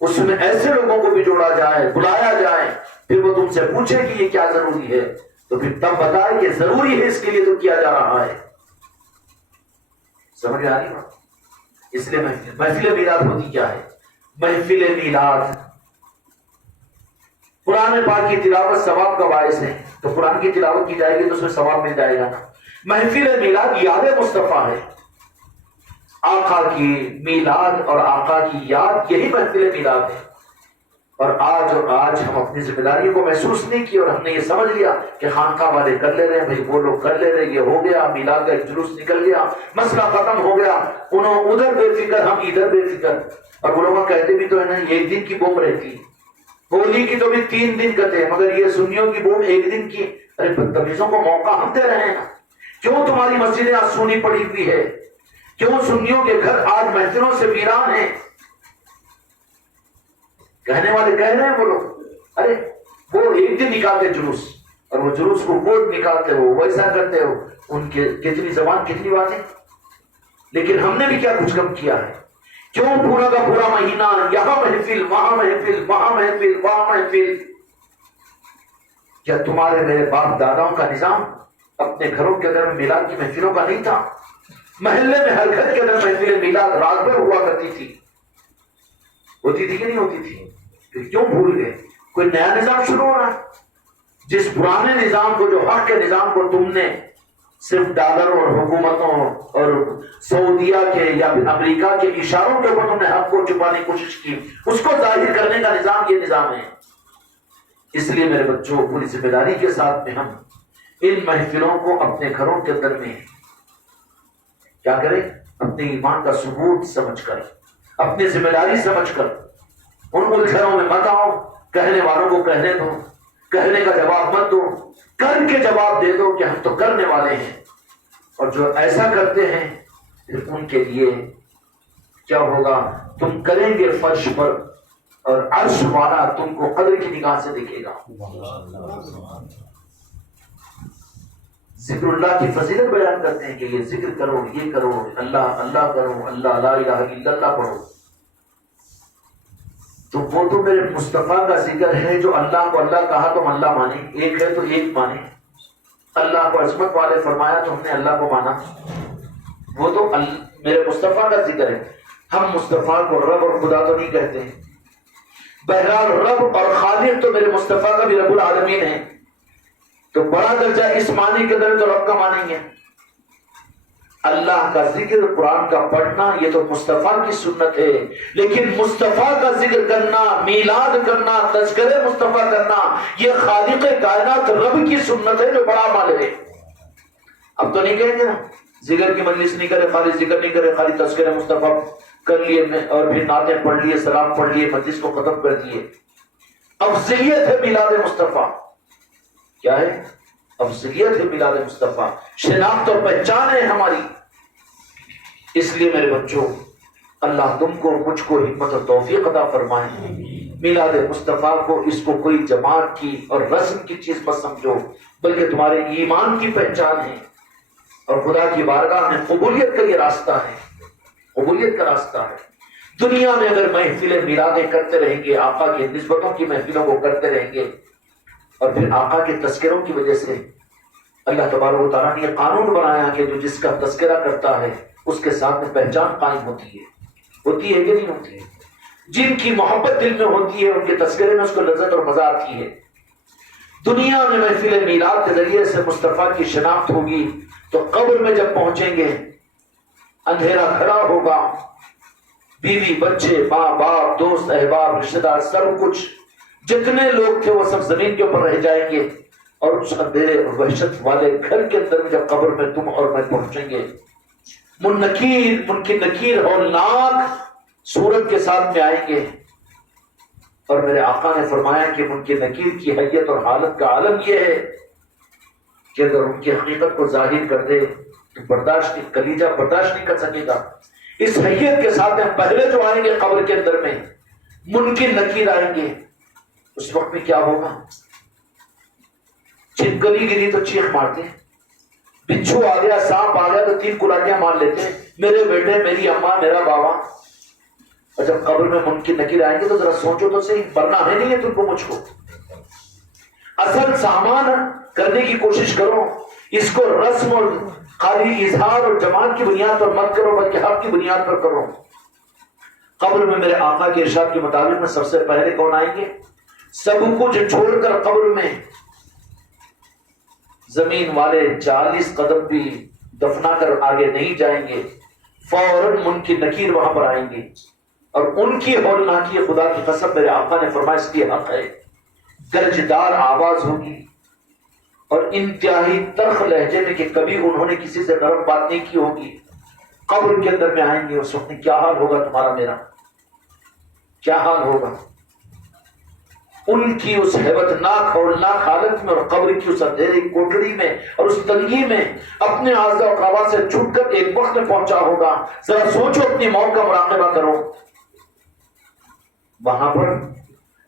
اس میں ایسے لوگوں کو بھی جوڑا جائے، بلایا جائے. پھر وہ تم سے پوچھے کہ یہ کیا ضروری ہے تو پھر تب بتائے کہ ضروری ہے، اس کے لیے تو کیا جا رہا ہے. سمجھ آ رہی بات؟ اس لیے محفل میلاد ہوتی کیا ہے؟ محفل میلاد قرآن پاک کی تلاوت ثواب کا باعث ہے، تو قرآن کی تلاوت کی جائے گی تو اس میں ثواب مل جائے گا. محفل میلاد یاد مصطفیٰ ہے، آقا کی میلاد اور آقا کی یاد، یہی محفل میلاد ہے. اور آج ہم اپنی ذمہ داری کو محسوس نہیں کی، اور ہم نے یہ سمجھ لیا کہ خانقاہ والے کر لے رہے ہیں، بھائی وہ لوگ کر لے رہے ہیں، یہ ہو گیا، میلاد کا ایک جلوس نکل گیا، مسئلہ ختم ہو گیا. انہوں ادھر بے فکر، ہم ادھر بے فکر. اور وہ لوگ کہتے بھی تو ہے نا 1 دن کی بوم رہتی، ہولی کی تو بھی 3 دن کہتے ہیں، مگر یہ سنیوں کی بوم 1 دن کی. ارے بدتمیزوں کو موقع ہم دے رہے ہیں. کیوں تمہاری مسجدیں آج سونی پڑی ہوئی ہے؟ کیوں سنیوں کے گھر آج محفلوں سے ویران ہیں؟ کہنے والے کہہ رہے ہیں وہ لوگ، ارے وہ 1 دن نکالتے جلوس، اور وہ جلوس کو کوٹ نکالتے ہو، ویسا کرتے ہو، ان کے کتنی زبان کتنی باتیں. لیکن ہم نے بھی کیا کچھ کم کیا ہے؟ کیوں پورا کا پورا مہینہ یہاں محفل، وہاں محفل، وہاں محفل، وہاں محفل؟ کیا تمہارے میرے باپ داداؤں کا نظام اپنے گھروں کے اندر میلاد کی محفلوں کا نہیں تھا. محلے میں ہر گھر کے اندر محفل میلاد رات بھر ہوا کرتی تھی. ہوتی تھی کہ نہیں ہوتی تھی؟ پھر کیوں بھول گئے؟ کوئی نیا نظام شروع ہو رہا ہے. جس پرانے نظام کو، جو حق کے نظام کو تم نے صرف ڈالر اور حکومتوں اور سعودیہ کے یا پھر امریکہ کے اشاروں کے اوپر تم نے حق کو چھپانے کی کوشش کی، اس کو ظاہر کرنے کا نظام یہ نظام ہے. اس لیے میرے بچوں، پوری ذمہ داری کے ساتھ میں ہم ان محفلوں کو اپنے گھروں کے اندر میں کیا کریں؟ اپنے ایمان کا ثبوت سمجھ کر، اپنی ذمہ داری سمجھ کر ان الجھنوں میں مت آؤ. کہنے والوں کو کہنے دو، کہنے کا جواب مت دو، کر کے جواب دے دو کہ ہم تو کرنے والے ہیں. اور جو ایسا کرتے ہیں پھر ان کے لیے کیا ہوگا؟ تم کریں گے فرش پر اور عرش والا تم کو قدر کی نگاہ سے دیکھے گا. ذکر اللہ کی فضیلت بیان کرتے ہیں کہ یہ ذکر کرو، یہ کرو، اللہ اللہ کرو، اللہ لا الہ الا اللہ پڑھو. تو وہ تو میرے مصطفیٰ کا ذکر ہے جو اللہ کو اللہ کہا تو ہم اللہ مانے، ایک ہے تو ایک مانے. اللہ کو عظمت والے فرمایا تو ہم نے اللہ کو مانا. وہ تو میرے مصطفیٰ کا ذکر ہے. ہم مصطفیٰ کو رب اور خدا تو نہیں کہتے ہیں. بہرحال رب اور خالق تو میرے مصطفیٰ کا بھی رب العالمین ہے. تو بڑا درجہ اس معنی کے اندر تو رب کا مانیں گے. اللہ کا ذکر، قرآن کا پڑھنا، یہ تو مصطفیٰ کی سنت ہے. لیکن مصطفیٰ کا ذکر کرنا، میلاد کرنا، تذکر مصطفیٰ کرنا، یہ خالق کائنات رب کی سنت ہے جو بڑا مال ہے. اب تو نہیں کہیں گے نا ذکر کی مجلس نہیں کرے، خالی ذکر نہیں کرے، خالی تذکر مصطفیٰ کر لیے اور پھر نعتیں پڑھ لیے، سلام پڑھ لیے، مجلس کو ختم کر دیے. افضلیت ہے میلاد مصطفیٰ. کیا ہے؟ افضلیت ہے میلاد مصطفیٰ. شناخت اور پہچان ہے ہماری. اس لیے میرے بچوں، اللہ تم کو، مجھ کو ہمت اور توفیق عطا فرمائے. میلاد مصطفیٰ کو، اس کو کوئی جماعت کی اور رسم کی چیز مت سمجھو، بلکہ تمہارے ایمان کی پہچان ہے اور خدا کی بارگاہ میں قبولیت کا یہ راستہ ہے. قبولیت کا راستہ ہے. دنیا میں اگر محفلیں میلادیں کرتے رہیں گے، آقا کی نسبتوں کی محفلوں کو کرتے رہیں گے اور پھر آقا کے تذکروں کی وجہ سے اللہ تبارک و تعالیٰ نے یہ قانون بنایا کہ جو جس کا تذکرہ کرتا ہے اس کے ساتھ میں پہچان قائم ہوتی ہے. ہوتی ہے کہ نہیں ہوتی ہے؟ جن کی محبت دل میں ہوتی ہے ان کے تذکرے میں اس کو لذت اور مزہ آتی ہے. دنیا میں محفل میلاد کے ذریعے سے مصطفیٰ کی شناخت ہوگی تو قبر میں جب پہنچیں گے اندھیرا کھڑا ہوگا. بیوی، بچے، ماں باپ، دوست احباب، رشتے دار، سب کچھ جتنے لوگ تھے وہ سب زمین کے اوپر رہ جائیں گے. اور اس اندھیرے اور وحشت والے گھر کے اندر جب قبر میں تم اور میں پہنچیں گے، منکر اور ناک صورت کے ساتھ میں آئیں گے. اور میرے آقا نے فرمایا کہ منکر نکیر کی حیت اور حالت کا عالم یہ ہے کہ اگر ان کی حقیقت کو ظاہر کر دے تو کلیجہ برداشت نہیں کر سکے گا. اس حیت کے ساتھ میں پہلے جو آئیں گے قبر کے اندر میں منکر نکیر آئیں گے. اس وقت میں کیا ہوگا؟ چھپکلی گری تو چیخ مارتے، بچھو آ گیا، سانپ آ گیا تو 3 کلاٹیاں مار لیتے، میرے بیٹے، میری اماں، میرا بابا. اور جب قبر میں منکر نکیر آئیں گے تو ذرا سوچو تو صحیح، مرنا ہے نہیں ہے تم کو، مجھ کو. اصل سامان کرنے کی کوشش کرو. اس کو رسم اور خالی اظہار اور جماعت کی بنیاد پر مت کرو، بلکہ حق کی بنیاد پر کرو. قبر میں میرے آقا کے ارشاد کے مطابق میں سب سے پہلے کون آئیں گے؟ سب کچھ چھوڑ کر قبر میں زمین والے 40 قدم بھی دفنا کر آگے نہیں جائیں گے. فوراً منکر نکیر وہاں پر آئیں گے اور ان کی ہولناکی خدا کی قسم میرے آقا نے فرمایا اس کی حق ہے. گرجدار آواز ہوگی اور انتہائی تلخ لہجے میں کہ کبھی انہوں نے کسی سے نرم بات نہیں کی ہوگی. قبر کے اندر میں آئیں گے. اس وقت کیا حال ہوگا تمہارا میرا؟ کیا حال ہوگا؟ ان کی اس ہیبت ناک ہولناک حالت میں اور قبر کی اس اندھیری کوٹڑی میں اور اس تنگی میں اپنے اعضاء و قوا سے چھوٹ کر ایک وقت میں پہنچا ہوگا. ذرا سوچو، اپنی موت کا مراقبہ کرو. وہاں پر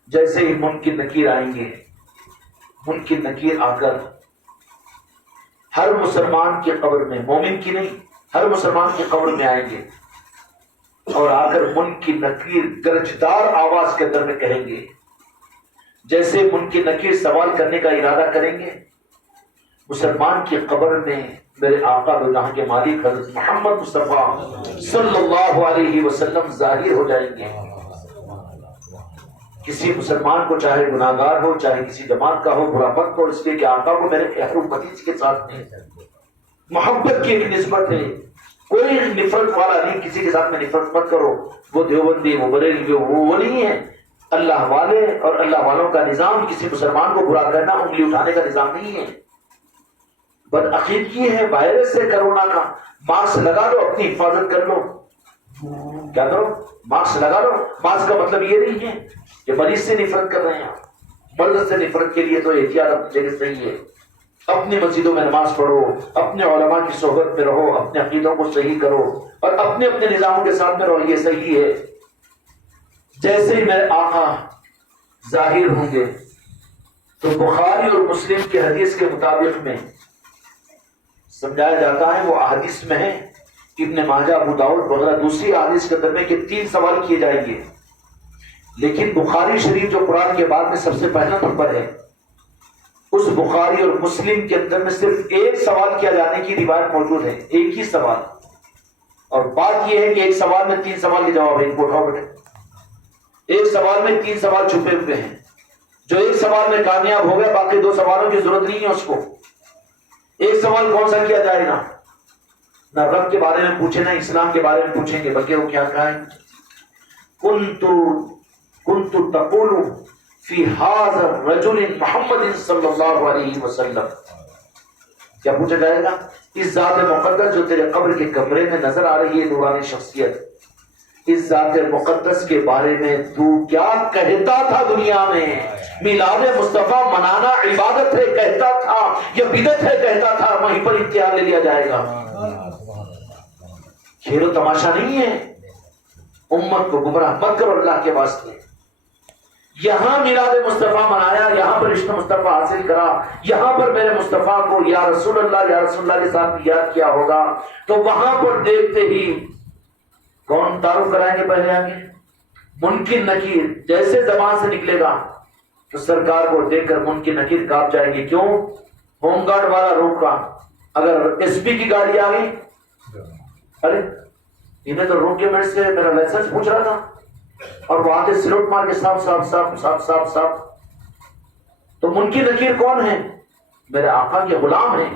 جیسے ہی منکر نکیر آئیں گے، منکر نکیر آ کر ہر مسلمان کی قبر میں، مومن کی نہیں، ہر مسلمان کی قبر میں آئیں گے اور آ کر منکر نکیر گرجدار آواز کے اندر میں کہیں گے. جیسے منکر نکیر سوال کرنے کا ارادہ کریں گے، مسلمان کی قبر میں میرے آقا و جہاں کے مالک حضرت محمد مصطفیٰ صلی اللہ علیہ وسلم ظاہر ہو جائیں گے. کسی مسلمان کو چاہے گناہگار ہو، چاہے کسی جماعت کا ہو، برا مت کو، اس لیے کہ آقا کو میرے خیر امتی کے ساتھ نہیں. محبت کی ایک نسبت ہے، کوئی نفرت والا نہیں، کسی کے ساتھ میں نفرت مت کرو. وہ دیوبندی، وہ بریلوی، وہ نہیں ہے. اللہ والے اور اللہ والوں کا نظام کسی مسلمان کو برا کرنا، انگلی اٹھانے کا نظام نہیں ہے. بدعقیدگی ہے. وائرس سے کرونا کا ماسک لگا لو، اپنی حفاظت کر لو. کیا کرو؟ ماسک لگا لو. ماسک کا مطلب یہ نہیں ہے کہ مریض سے نفرت کر رہے ہیں. مرض سے نفرت کے لیے تو احتیاط اپنی جگہ صحیح ہے. اپنی مسجدوں میں نماز پڑھو، اپنے علماء کی صحبت میں رہو، اپنے عقیدوں کو صحیح کرو اور اپنے اپنے نظاموں کے ساتھ میں رہو. یہ صحیح ہے. جیسے ہی میرے آقا ظاہر ہوں گے تو بخاری اور مسلم کی حدیث کے مطابق میں سمجھایا جاتا ہے، وہ احادیث میں ہے، ابن ماجہ، ابو داؤد وغیرہ دوسری احادیث کے اندر میں کہ 3 سوال کیے جائیں گے. لیکن بخاری شریف جو قرآن کے بعد میں سب سے پہلا نمبر ہے، اس بخاری اور مسلم کے اندر میں صرف ایک سوال کیا جانے کی روایت موجود ہے. ایک ہی سوال. اور بات یہ ہے کہ ایک سوال میں 3 سوال کے جواب ہے. ان کو اٹھاؤ بیٹے. ایک سوال میں 3 سوال چھپے ہوئے ہیں. جو ایک سوال میں کامیاب ہو گیا، باقی 2 سوالوں کی ضرورت نہیں ہے اس کو. ایک سوال کون سا کیا جائے گا؟ نہ رب کے بارے میں پوچھیں، نہ اسلام کے بارے میں پوچھیں گے، بلکہ وہ کیا کہیں؟ کنت تقول فی ھذا الرجل محمد صلی اللہ علیہ وسلم. کیا پوچھا جائے گا؟ اس ذات مقدس جو تیرے قبر کے کمرے میں نظر آ رہی ہے، نورانی شخصیت، اس ذات مقدس کے بارے میں تو کیا کہتا تھا دنیا میں؟ میلاد مصطفیٰ منانا عبادت ہے کہتا تھا یا بدعت ہے کہتا تھا؟ وہیں پر امتحان لے لیا جائے گا. کھیل و تماشا نہیں ہے. امت کو گمراہ مت کرو اللہ کے واسطے. یہاں میلاد مصطفیٰ منایا، یہاں پر عشق مصطفیٰ حاصل کرا، یہاں پر میرے مصطفیٰ کو یا رسول اللہ کے ساتھ یاد کیا ہوگا، تو وہاں پر دیکھتے ہی کون تعارف کرائیں گے پہلے آگے؟ منکر نکیر. جیسے زبان سے نکلے گا تو سرکار کو دیکھ کر منکر نکیر کانپ جائے گی. کیوں؟ ہوم گارڈ والا روک رہا. اگر ایس پی کی گاڑی آ گئی، ارے انہیں تو روک کے میرے سے میرا لائسنس پوچھ رہا تھا، اور وہ آتے سلوٹ مار کے صاف صاف صاف صاف صاف صاف. تو منکر نکیر کون ہے؟ میرے آقا کے غلام ہیں.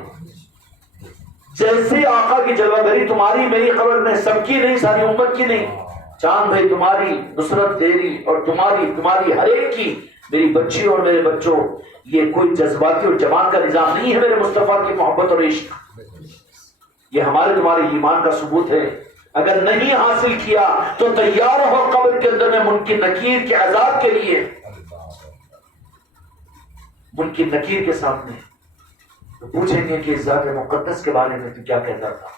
جیسے آقا کی جلوہ گری تمہاری میری خبر میں، سب کی نہیں، ساری امت کی نہیں. چاند بھائی تمہاری، نصرت تیری، اور تمہاری ہر ایک کی، میری بچی اور میرے بچوں. یہ کوئی جذباتی اور جماعت کا نظام نہیں ہے. میرے مصطفیٰ کی محبت اور عشق یہ ہمارے تمہارے ایمان کا ثبوت ہے. اگر نہیں حاصل کیا تو تیار ہو قبر کے اندر میں منکر نکیر کے عذاب کے لیے. منکر نکیر کے سامنے تو پوچھیں گے کہ ذات مقدس کے بارے میں تو کیا کہتا تھا؟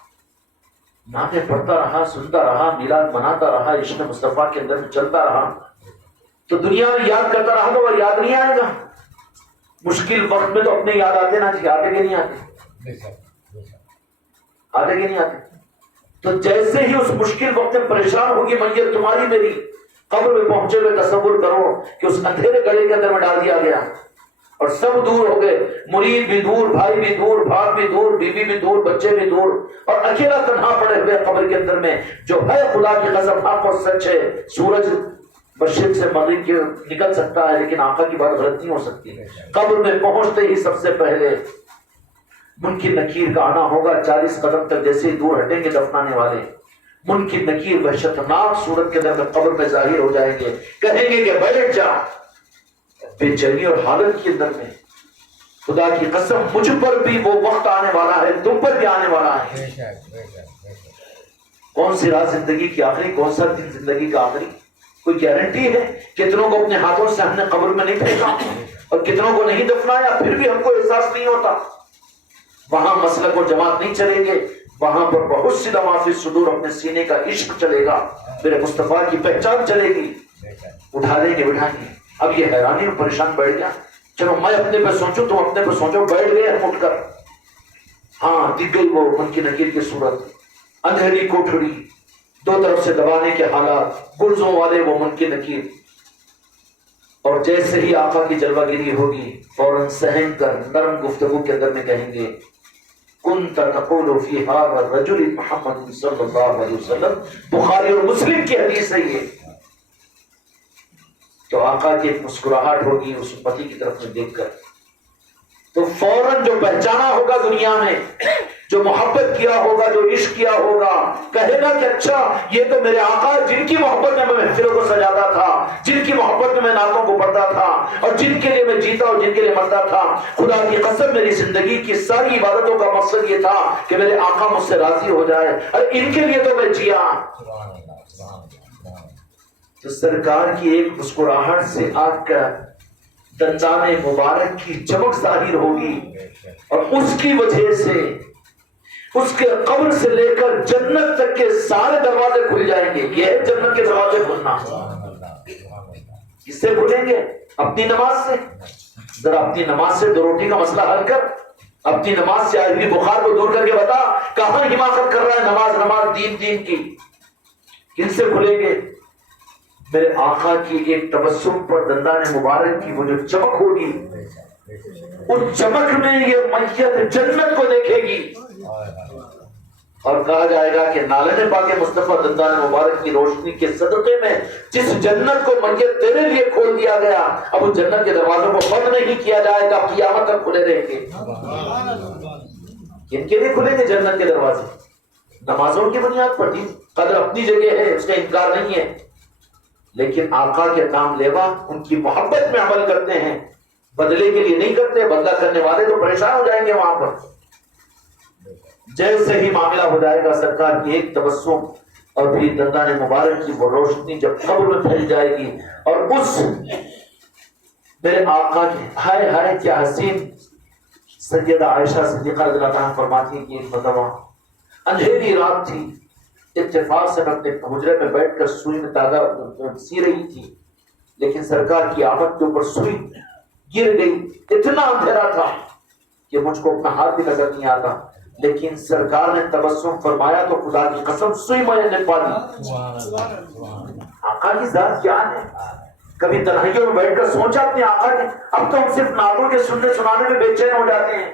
نعتیں پڑھتا رہا، سنتا رہا، میلاد مناتا رہا، عشق مصطفیٰ کے اندر میں چلتا رہا، تو دنیا میں یاد کرتا رہا تو وہ یاد نہیں آئے گا. مشکل وقت میں تو اپنے یاد آتے نا جی. آتے کہ نہیں آتے؟ آتے کہ نہیں آتے؟ تو جیسے ہی اس مشکل وقت میں پریشان ہوگی میت تمہاری میری، قبر میں پہنچے ہوئے تصور کرو کہ اس اندھیرے گڑھے کے اندر میں ڈال دیا گیا اور سب دور ہو گئے. مرید بھی دور، بھائی بھی دور، بھاگ بھی دور، بیوی بھی دور، بچے بھی دور، اور اکیلا تنہا پڑے ہوئے قبر کے اندر میں. جو ہے خدا کی قسم حق اور سچ ہے، سورج مشرق سے مغرب کے نکل سکتا ہے لیکن آقا کی بات غلط نہیں ہو سکتی. قبر میں پہنچتے ہی سب سے پہلے منکر نکیر کا آنا ہوگا. 40 قدم تک جیسے ہی دور ہٹیں گے دفنانے والے، منکر نکیر وحشتناک صورت کے اندر قبر میں ظاہر ہو جائیں گے. کہیں گے کہ بیٹھ جا. بے چینی اور حالت کے اندر میں خدا کی قسم مجھ پر بھی وہ وقت آنے والا ہے، تم پر بھی آنے والا ہے. کون سی رات زندگی کی آخری، کون سا دن زندگی کا آخری؟ کوئی گارنٹی ہے؟ کتنوں کو اپنے ہاتھوں سے ہم نے قبر میں نہیں پھینکا اور کتنوں کو نہیں دفنایا، پھر بھی ہم کو احساس نہیں ہوتا. وہاں مسلک اور جماعت نہیں چلیں گے، وہاں پر بہت سی لمافی صدور اپنے سینے کا عشق چلے گا، میرے مصطفیٰ کی پہچان چلے گی. اٹھا لیں گے، بٹھائیں گے. اب یہ حیرانی اور پریشان بیٹھ گیا. چلو میں اپنے پہ سوچوں، تم اپنے پہ سوچو. بیٹھ گئے ہم اٹھ کر. ہاں دکھ گئی وہ منکر نکیر کی صورت، اندھیری کوٹھڑی، 2 طرف سے دبانے کے حالات، گرزوں والے وہ منکر نکیر. اور جیسے ہی آقا کی جلوہ گیری ہوگی فوراً سہن کر نرم گفتگو کے اندر میں کہیں گے کنت تقول فی ھذا الرجل محمد صلی اللہ علیہ وسلم، بخاری اور مسلم کی حدیث ہے یہ۔ تو آقا کی ایک مسکراہٹ ہوگی اس پتی کی طرف میں دیکھ کر، تو فوراً جو پہچانا ہوگا دنیا میں، جو محبت کیا ہوگا، جو عشق کیا ہوگا، کہے گا کہ اچھا یہ تو میرے آقا جن کی محبت میں میں محفلوں کو سجاتا تھا، جن کی محبت میں نعتوں کو پڑھتا تھا، اور جن کے لیے میں جیتا اور جن کے لیے مرتا تھا۔ خدا کی قسم میری زندگی کی ساری عبادتوں کا مقصد یہ تھا کہ میرے آقا مجھ سے راضی ہو جائے، اور ان کے لیے تو میں جیا۔ تو سرکار کی ایک مسکراہٹ سے آپ کا دندان مبارک کی چمک ظاہر ہوگی، اور اس کی وجہ سے اس کے قبر سے لے کر جنت تک کے سارے دروازے کھل جائیں گے۔ یہ ہے جنت کے دروازے کھلنا۔ کس سے کھلیں گے؟ اپنی نماز سے۔ ذرا اپنی نماز سے 2 روٹی کا مسئلہ حل کر، اپنی نماز سے آئی ہوئی بخار کو دور کر کے بتا کہاں حماقت کر رہا ہے، نماز نماز دین دین کی۔ کن سے کھلیں گے؟ میرے آقا کی ایک تبسم پر دندان مبارک کی وہ جو چمک ہوگی، اس چمک میں یہ میت جنت کو دیکھے گی، اور کہا جائے گا کہ نالے پاک مصطفیٰ دندان مبارک کی روشنی کے صدقے میں جس جنت کو میت تیرے لیے کھول دیا گیا، اب اس جنت کے دروازوں کو بند نہیں کیا جائے گا، قیامت تک کھلے رہیں گے۔ کن کے لیے کھلیں گے جنت کے دروازے؟ نمازوں کی بنیاد پر۔ دین قدر اپنی جگہ ہے، اس کا انکار نہیں ہے، لیکن آقا کے نام لیوا ان کی محبت میں عمل کرتے ہیں، بدلے کے لیے نہیں کرتے۔ بدلہ کرنے والے تو پریشان ہو جائیں گے وہاں پر۔ جیسے ہی معاملہ ہو جائے گا، سرکار کی ایک تبسم اور بھی دندان مبارک کی وہ روشنی جب قبر میں پھیل جائے گی، اور اس میرے آقا کی ہائے ہائے کیا حسین سیدہ عائشہ صدیقہ رضی اللہ عنہا فرماتی ہیں کہ ایک مرتبہ اندھیری رات تھی، اتفاق سے میں اپنے حجرے میں بیٹھ کر سوئی میں تاگا سی رہی تھی، لیکن سرکار کی آمد کے اوپر سوئی گر گئی۔ اتنا اندھیرا تھا کہ مجھ کو اپنا ہاتھ بھی نظر نہیں آتا، لیکن سرکار نے تبسم فرمایا تو خدا کی قسم سوئی میں نے پا لی۔ آقا کی ذات کیا ہے؟ کبھی تنہائیوں میں بیٹھ کر سوچا اپنے آقا نے؟ اب تو ہم صرف نعتوں کے سننے سنانے میں بے چین ہو جاتے ہیں۔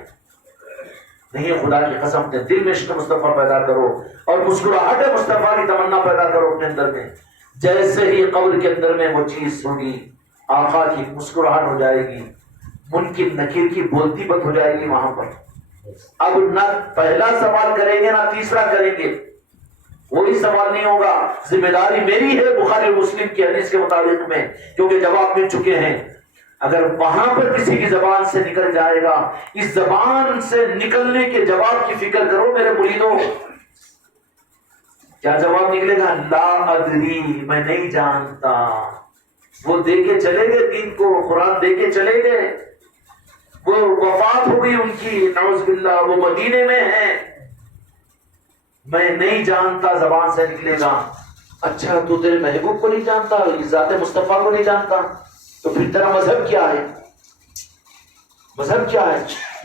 نہیں، خدا کی قسم اپنے دل میں عشق مصطفیٰ پیدا کرو، اور مسکراہٹ مصطفیٰ کی تمنا پیدا کرو اپنے اندر میں۔ جیسے ہی قبر کے اندر میں وہ چیز ہوگی، آقا کی مسکراہٹ ہو جائے گی، منکر نکیر کی بولتی بند ہو جائے گی وہاں پر۔ اب نہ پہلا سوال کریں گے نہ تیسرا کریں گے، وہی سوال نہیں ہوگا۔ ذمہ داری میری ہے بخاری اور مسلم کی حدیث کے مطابق میں، کیونکہ جواب مل چکے ہیں۔ اگر وہاں پر کسی کی زبان سے نکل جائے گا، اس زبان سے نکلنے کے جواب کی فکر کرو میرے مریدوں۔ کیا جواب نکلے گا؟ لا ادری، میں نہیں جانتا۔ وہ دے کے چلے گئے دین کو، قرآن دے کے چلے گئے، وہ وفات ہو گئی ان کی، نعوذ باللہ، وہ مدینے میں ہیں، میں نہیں جانتا زبان سے نکلے گا۔ اچھا تو تیرے محبوب کو نہیں جانتا، ذات مصطفیٰ کو نہیں جانتا، تو پھر تیرا مذہب کیا ہے؟ مذہب کیا ہے؟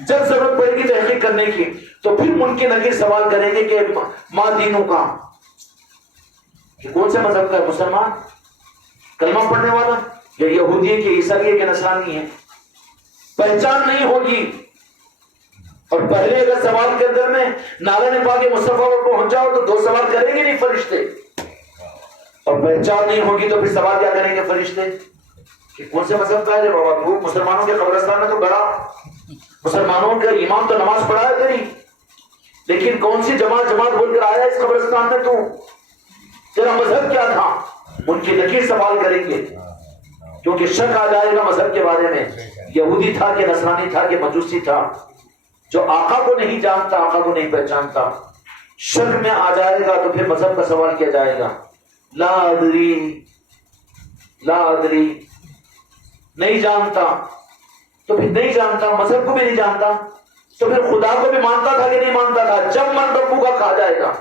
جب ضرورت پڑے گی تحقیق کرنے کی تو پھر منکر نکیر سوال کریں گے کہ ماں دینوں کا، کہ کون سے مذہب کا ہے؟ مسلمان، کلمہ پڑھنے والا، یا یہودی ہے کہ عیسائی ہے کہ نصرانی ہے؟ پہچان نہیں ہوگی۔ اور پہلے اگر سوال کے اندر میں نعرہ پاک مصطفیٰ پر پہنچ جاؤ تو 2 سوال کریں گے نہیں فرشتے، اور پہچان نہیں ہوگی تو پھر سوال کیا کریں گے فرشتے کہ کون سے مذہب کا ہے بابا تو؟ مسلمانوں کے قبرستان میں تو گڑا، مسلمانوں کا امام تو نماز پڑھا ہے تیری، لیکن کون سی جماعت بول کر آیا اس قبرستان میں تو؟ تیرا مذہب کیا تھا؟ ان کی نکیر سوال کریں گے، کیونکہ شک آ جائے گا مذہب کے بارے میں، یہودی تھا کہ نصرانی تھا کہ مجوسی تھا۔ جو آقا کو نہیں جانتا، آقا کو نہیں پہچانتا، شک میں آ جائے گا تو پھر مذہب کا سوال کیا جائے گا۔ لا ادری، لا ادری، نہیں جانتا، تو پھر نہیں جانتا، مذہب کو بھی نہیں جانتا، تو پھر خدا کو بھی مانتا تھا کہ نہیں مانتا تھا؟ جب من ربو کا کہا جائے گا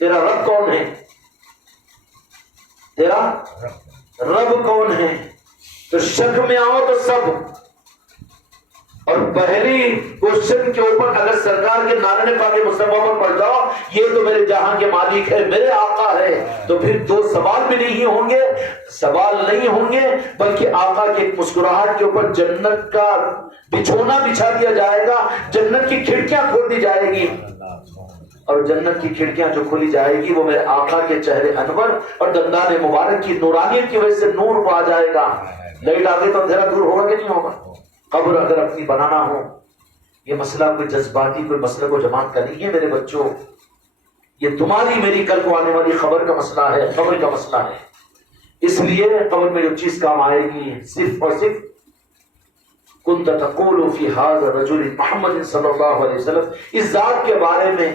تیرا رب کون ہے، تیرا رب کون ہے، تو شک میں آؤ تو سب، اور پہلی کوشچن کے اوپر اگر سرکار کے نعرے پاک مصطفیٰ پر پڑھ جاؤ یہ تو میرے جہاں کے مالک ہے، میرے آقا ہے، تو پھر دو سوال بھی نہیں ہوں گے، سوال نہیں ہوں گے، بلکہ آقا کے مسکراہٹ کے اوپر جنت کا بچھونا بچھا دیا جائے گا، جنت کی کھڑکیاں کھول دی جائے گی، اور جنت کی کھڑکیاں جو کھولی جائے گی وہ میرے آقا کے چہرے انور اور دندان مبارک کی نورانیت کی وجہ سے نور کو آ جائے گا۔ لائٹ آگے تو اندھیرا دور ہوگا کہ نہیں ہوگا؟ قبر اگر اپنی بنانا ہو، یہ مسئلہ کوئی جذباتی کوئی مسئلہ کو جماعت کا نہیں ہے میرے بچوں، یہ تمہاری میری کل کو آنے والی خبر کا مسئلہ ہے، قبر کا مسئلہ ہے۔ اس لیے قبر میں جو چیز کام آئے گی صرف اور صرف کنت تقول فی ھذا الرجل محمد صلی اللہ علیہ وسلم، اس ذات کے بارے میں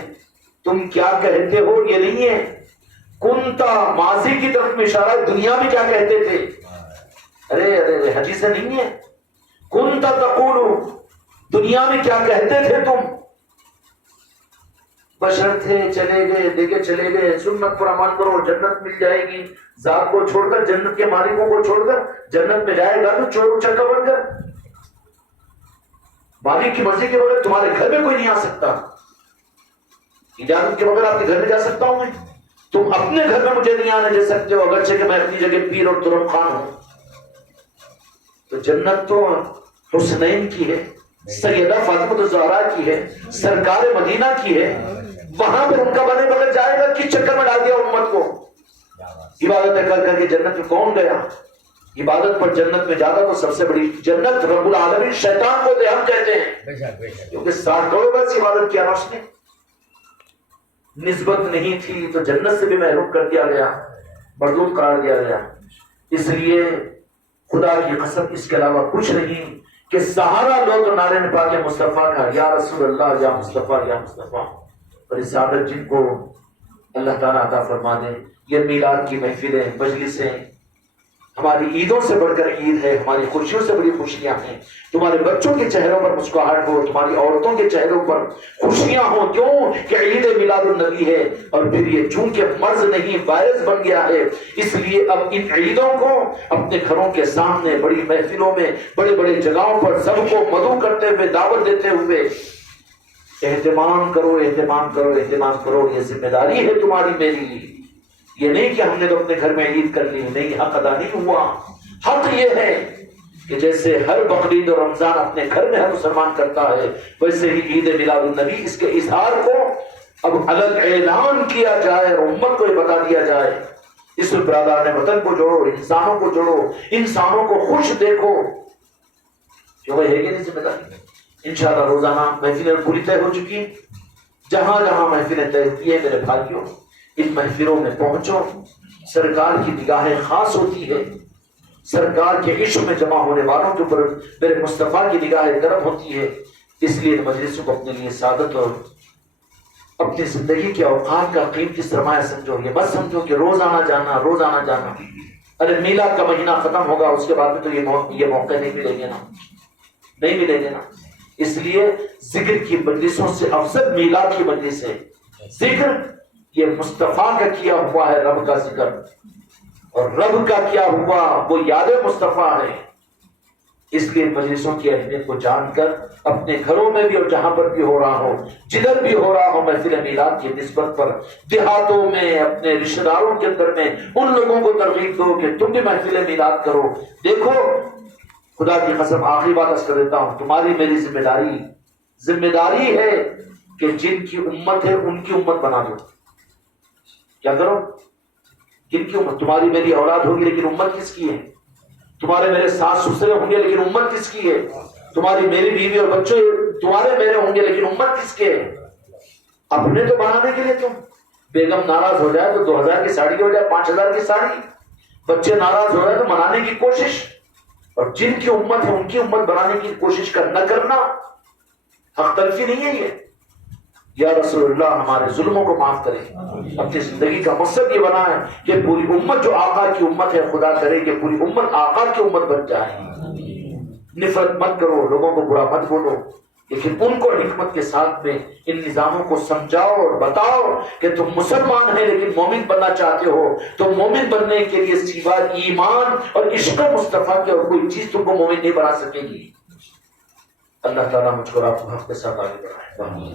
تم کیا کہتے ہو، یہ نہیں ہے کنتا ماضی کی طرف میں اشارہ ہے، دنیا میں کیا کہتے تھے، ارے حدیث نہیں ہے، کنت تقول دنیا میں کیا کہتے تھے تم، بشر تھے چلے گئے دیکھے چلے گئے، سنت پر عمل کرو جنت مل جائے گی، ذات کو چھوڑ کر جنت کے مالکوں کو چھوڑ کر جنت میں جائے گا تو چور چکا بن کر، مالک کی مرضی کے بغیر تمہارے گھر میں کوئی نہیں آ سکتا، اجازت کے بغیر آپ کے گھر میں جا سکتا ہوں میں، تم اپنے گھر میں مجھے نہیں آنے دے سکتے ہو، اگرچہ کہ میں اپنی جگہ پیر اور ترم خان ہوں۔ تو جنت تو حسنین کی ہے، سیدہ فاطمہ الزہرا کی ہے، سرکار مدینہ کی ہے، وہاں پہ ان کا بنے بغیر جائے گا، کس چکر میں ڈال دیا امت کو، عبادت کر کر کے جنت میں کون گیا، عبادت پر جنت میں جاتا تو سب سے بڑی جنت رب العالمین شیطان کو دے ہم کہتے ہیں، کیونکہ 60 کروڑ برس عبادت کیا نا اس نے، نسبت نہیں تھی تو جنت سے بھی محروم کر دیا گیا، مردود قرار دیا گیا۔ اس لیے خدا کی قسم اس کے علاوہ کچھ نہیں کہ سہارا لو تو نعرے پاک مصطفیٰ کا، یا رسول اللہ یا مصطفیٰ یا مصطفیٰ، اور اس عادت جن کو اللہ تعالیٰ عطا فرما دے، یہ میلاد کی محفلیں مجلسیں ہماری عیدوں سے بڑھ کر عید ہے، ہماری خوشیوں سے بڑی خوشیاں ہیں، تمہارے بچوں کے چہروں پر مسکراہٹ ہو، تمہاری عورتوں کے چہروں پر خوشیاں ہوں، کیوں کہ عید میلاد النبی ہے، اور پھر یہ چونکہ مرض نہیں وائرس بن گیا ہے، اس لیے اب ان عیدوں کو اپنے گھروں کے سامنے بڑی محفلوں میں بڑے بڑے جگہوں پر سب کو مدعو کرتے ہوئے دعوت دیتے ہوئے اہتمام کرو اہتمام کرو اہتمام کرو، یہ ذمہ داری ہے تمہاری میری، یہ نہیں کہ ہم نے تو اپنے گھر میں عید کر لی، نہیں، حق ادا نہیں ہوا۔ حق یہ ہے کہ جیسے ہر بقرعید اور رمضان اپنے گھر میں ہر مسلمان کرتا ہے، ویسے ہی عید میلاد النبی اس کے اظہار کو اب الگ اعلان کیا جائے اور امت کو یہ بتا دیا جائے، اس میں برادران وطن کو جوڑو، انسانوں کو جوڑو، انسانوں کو خوش دیکھو، جو ہے کہ نہیں ذمہ داری۔ انشاءاللہ روزانہ محفلیں پوری طے ہو چکی ہیں، جہاں جہاں محفلیں طے ہوتی ہیں میرے بھائیوں ان محفلوں میں پہنچو، سرکار کی نگاہیں خاص ہوتی ہے، سرکار کے عشق میں جمع ہونے والوں کے اوپر میرے مصطفیٰ کی نگاہیں گرم ہوتی ہے، اس لیے ان مجلسوں کو اپنے لیے سعادت اور اپنی زندگی کے اوقات کا قیمتی سرمایہ سمجھو، یہ مت سمجھو کہ روز آنا جانا روز آنا جانا، ارے میلاد کا مہینہ ختم ہوگا اس کے بعد میں تو یہ موقع نہیں ملیں گے نا، نہیں ملیں گے نا، اس لیے ذکر کی مجلسوں سے افضل میلاد کی مجلس ہے، ذکر یہ مصطفیٰ کا کیا ہوا ہے، رب کا ذکر، اور رب کا کیا ہوا وہ یاد مصطفیٰ ہے، اس لیے مجلسوں کی اہمیت کو جان کر اپنے گھروں میں بھی اور جہاں پر بھی ہو رہا ہو، جدھر بھی ہو رہا ہو، محفل میلاد کی نسبت پر دیہاتوں میں اپنے رشتہ داروں کے اندر میں ان لوگوں کو ترغیب دو کہ تم بھی محفل میلاد کرو۔ دیکھو خدا کی قسم آخری بات عرض کر دیتا ہوں، تمہاری میری ذمہ داری ہے کہ جن کی امت ہے ان کی امت بنا دو۔ کیا کرو؟ جن کی امت، تمہاری میری اولاد ہوگی لیکن امت کس کی ہے؟ تمہارے میرے ساس سسرے ہوں گے لیکن امت کس کی ہے؟ تمہاری میری بیوی اور بچے تمہارے میرے ہوں گے لیکن امت کس کے ہے؟ اپنے تو بنانے کے لیے تم، بیگم ناراض ہو جائے تو 2000 کی ساڑی ہو جائے 5000 کی ساڑی، بچے ناراض ہو جائے تو منانے کی کوشش، اور جن کی امت ہے ان کی امت بنانے کی کوشش نہ کرنا حق تلفی نہیں ہے۔ یہ یا رسول اللہ ہمارے ظلموں کو معاف کرے، اپنی زندگی کا مقصد یہ بنا ہے کہ پوری امت جو آقا کی امت ہے، خدا کرے کہ پوری امت آقا کی امت بن جائے۔ نفرت مت کرو، لوگوں کو برا مت بولو، لیکن ان کو حکمت کے ساتھ میں ان نظاموں کو سمجھاؤ اور بتاؤ کہ تم مسلمان ہیں لیکن مومن بننا چاہتے ہو تو مومن بننے کے لیے سوا ایمان اور عشق مصطفیٰ کے اور کوئی چیز تم کو مومن نہیں بنا سکے گی۔ اللہ تعالیٰ مجھ کو آپ کو حق کے ساتھ آگے بڑھائے.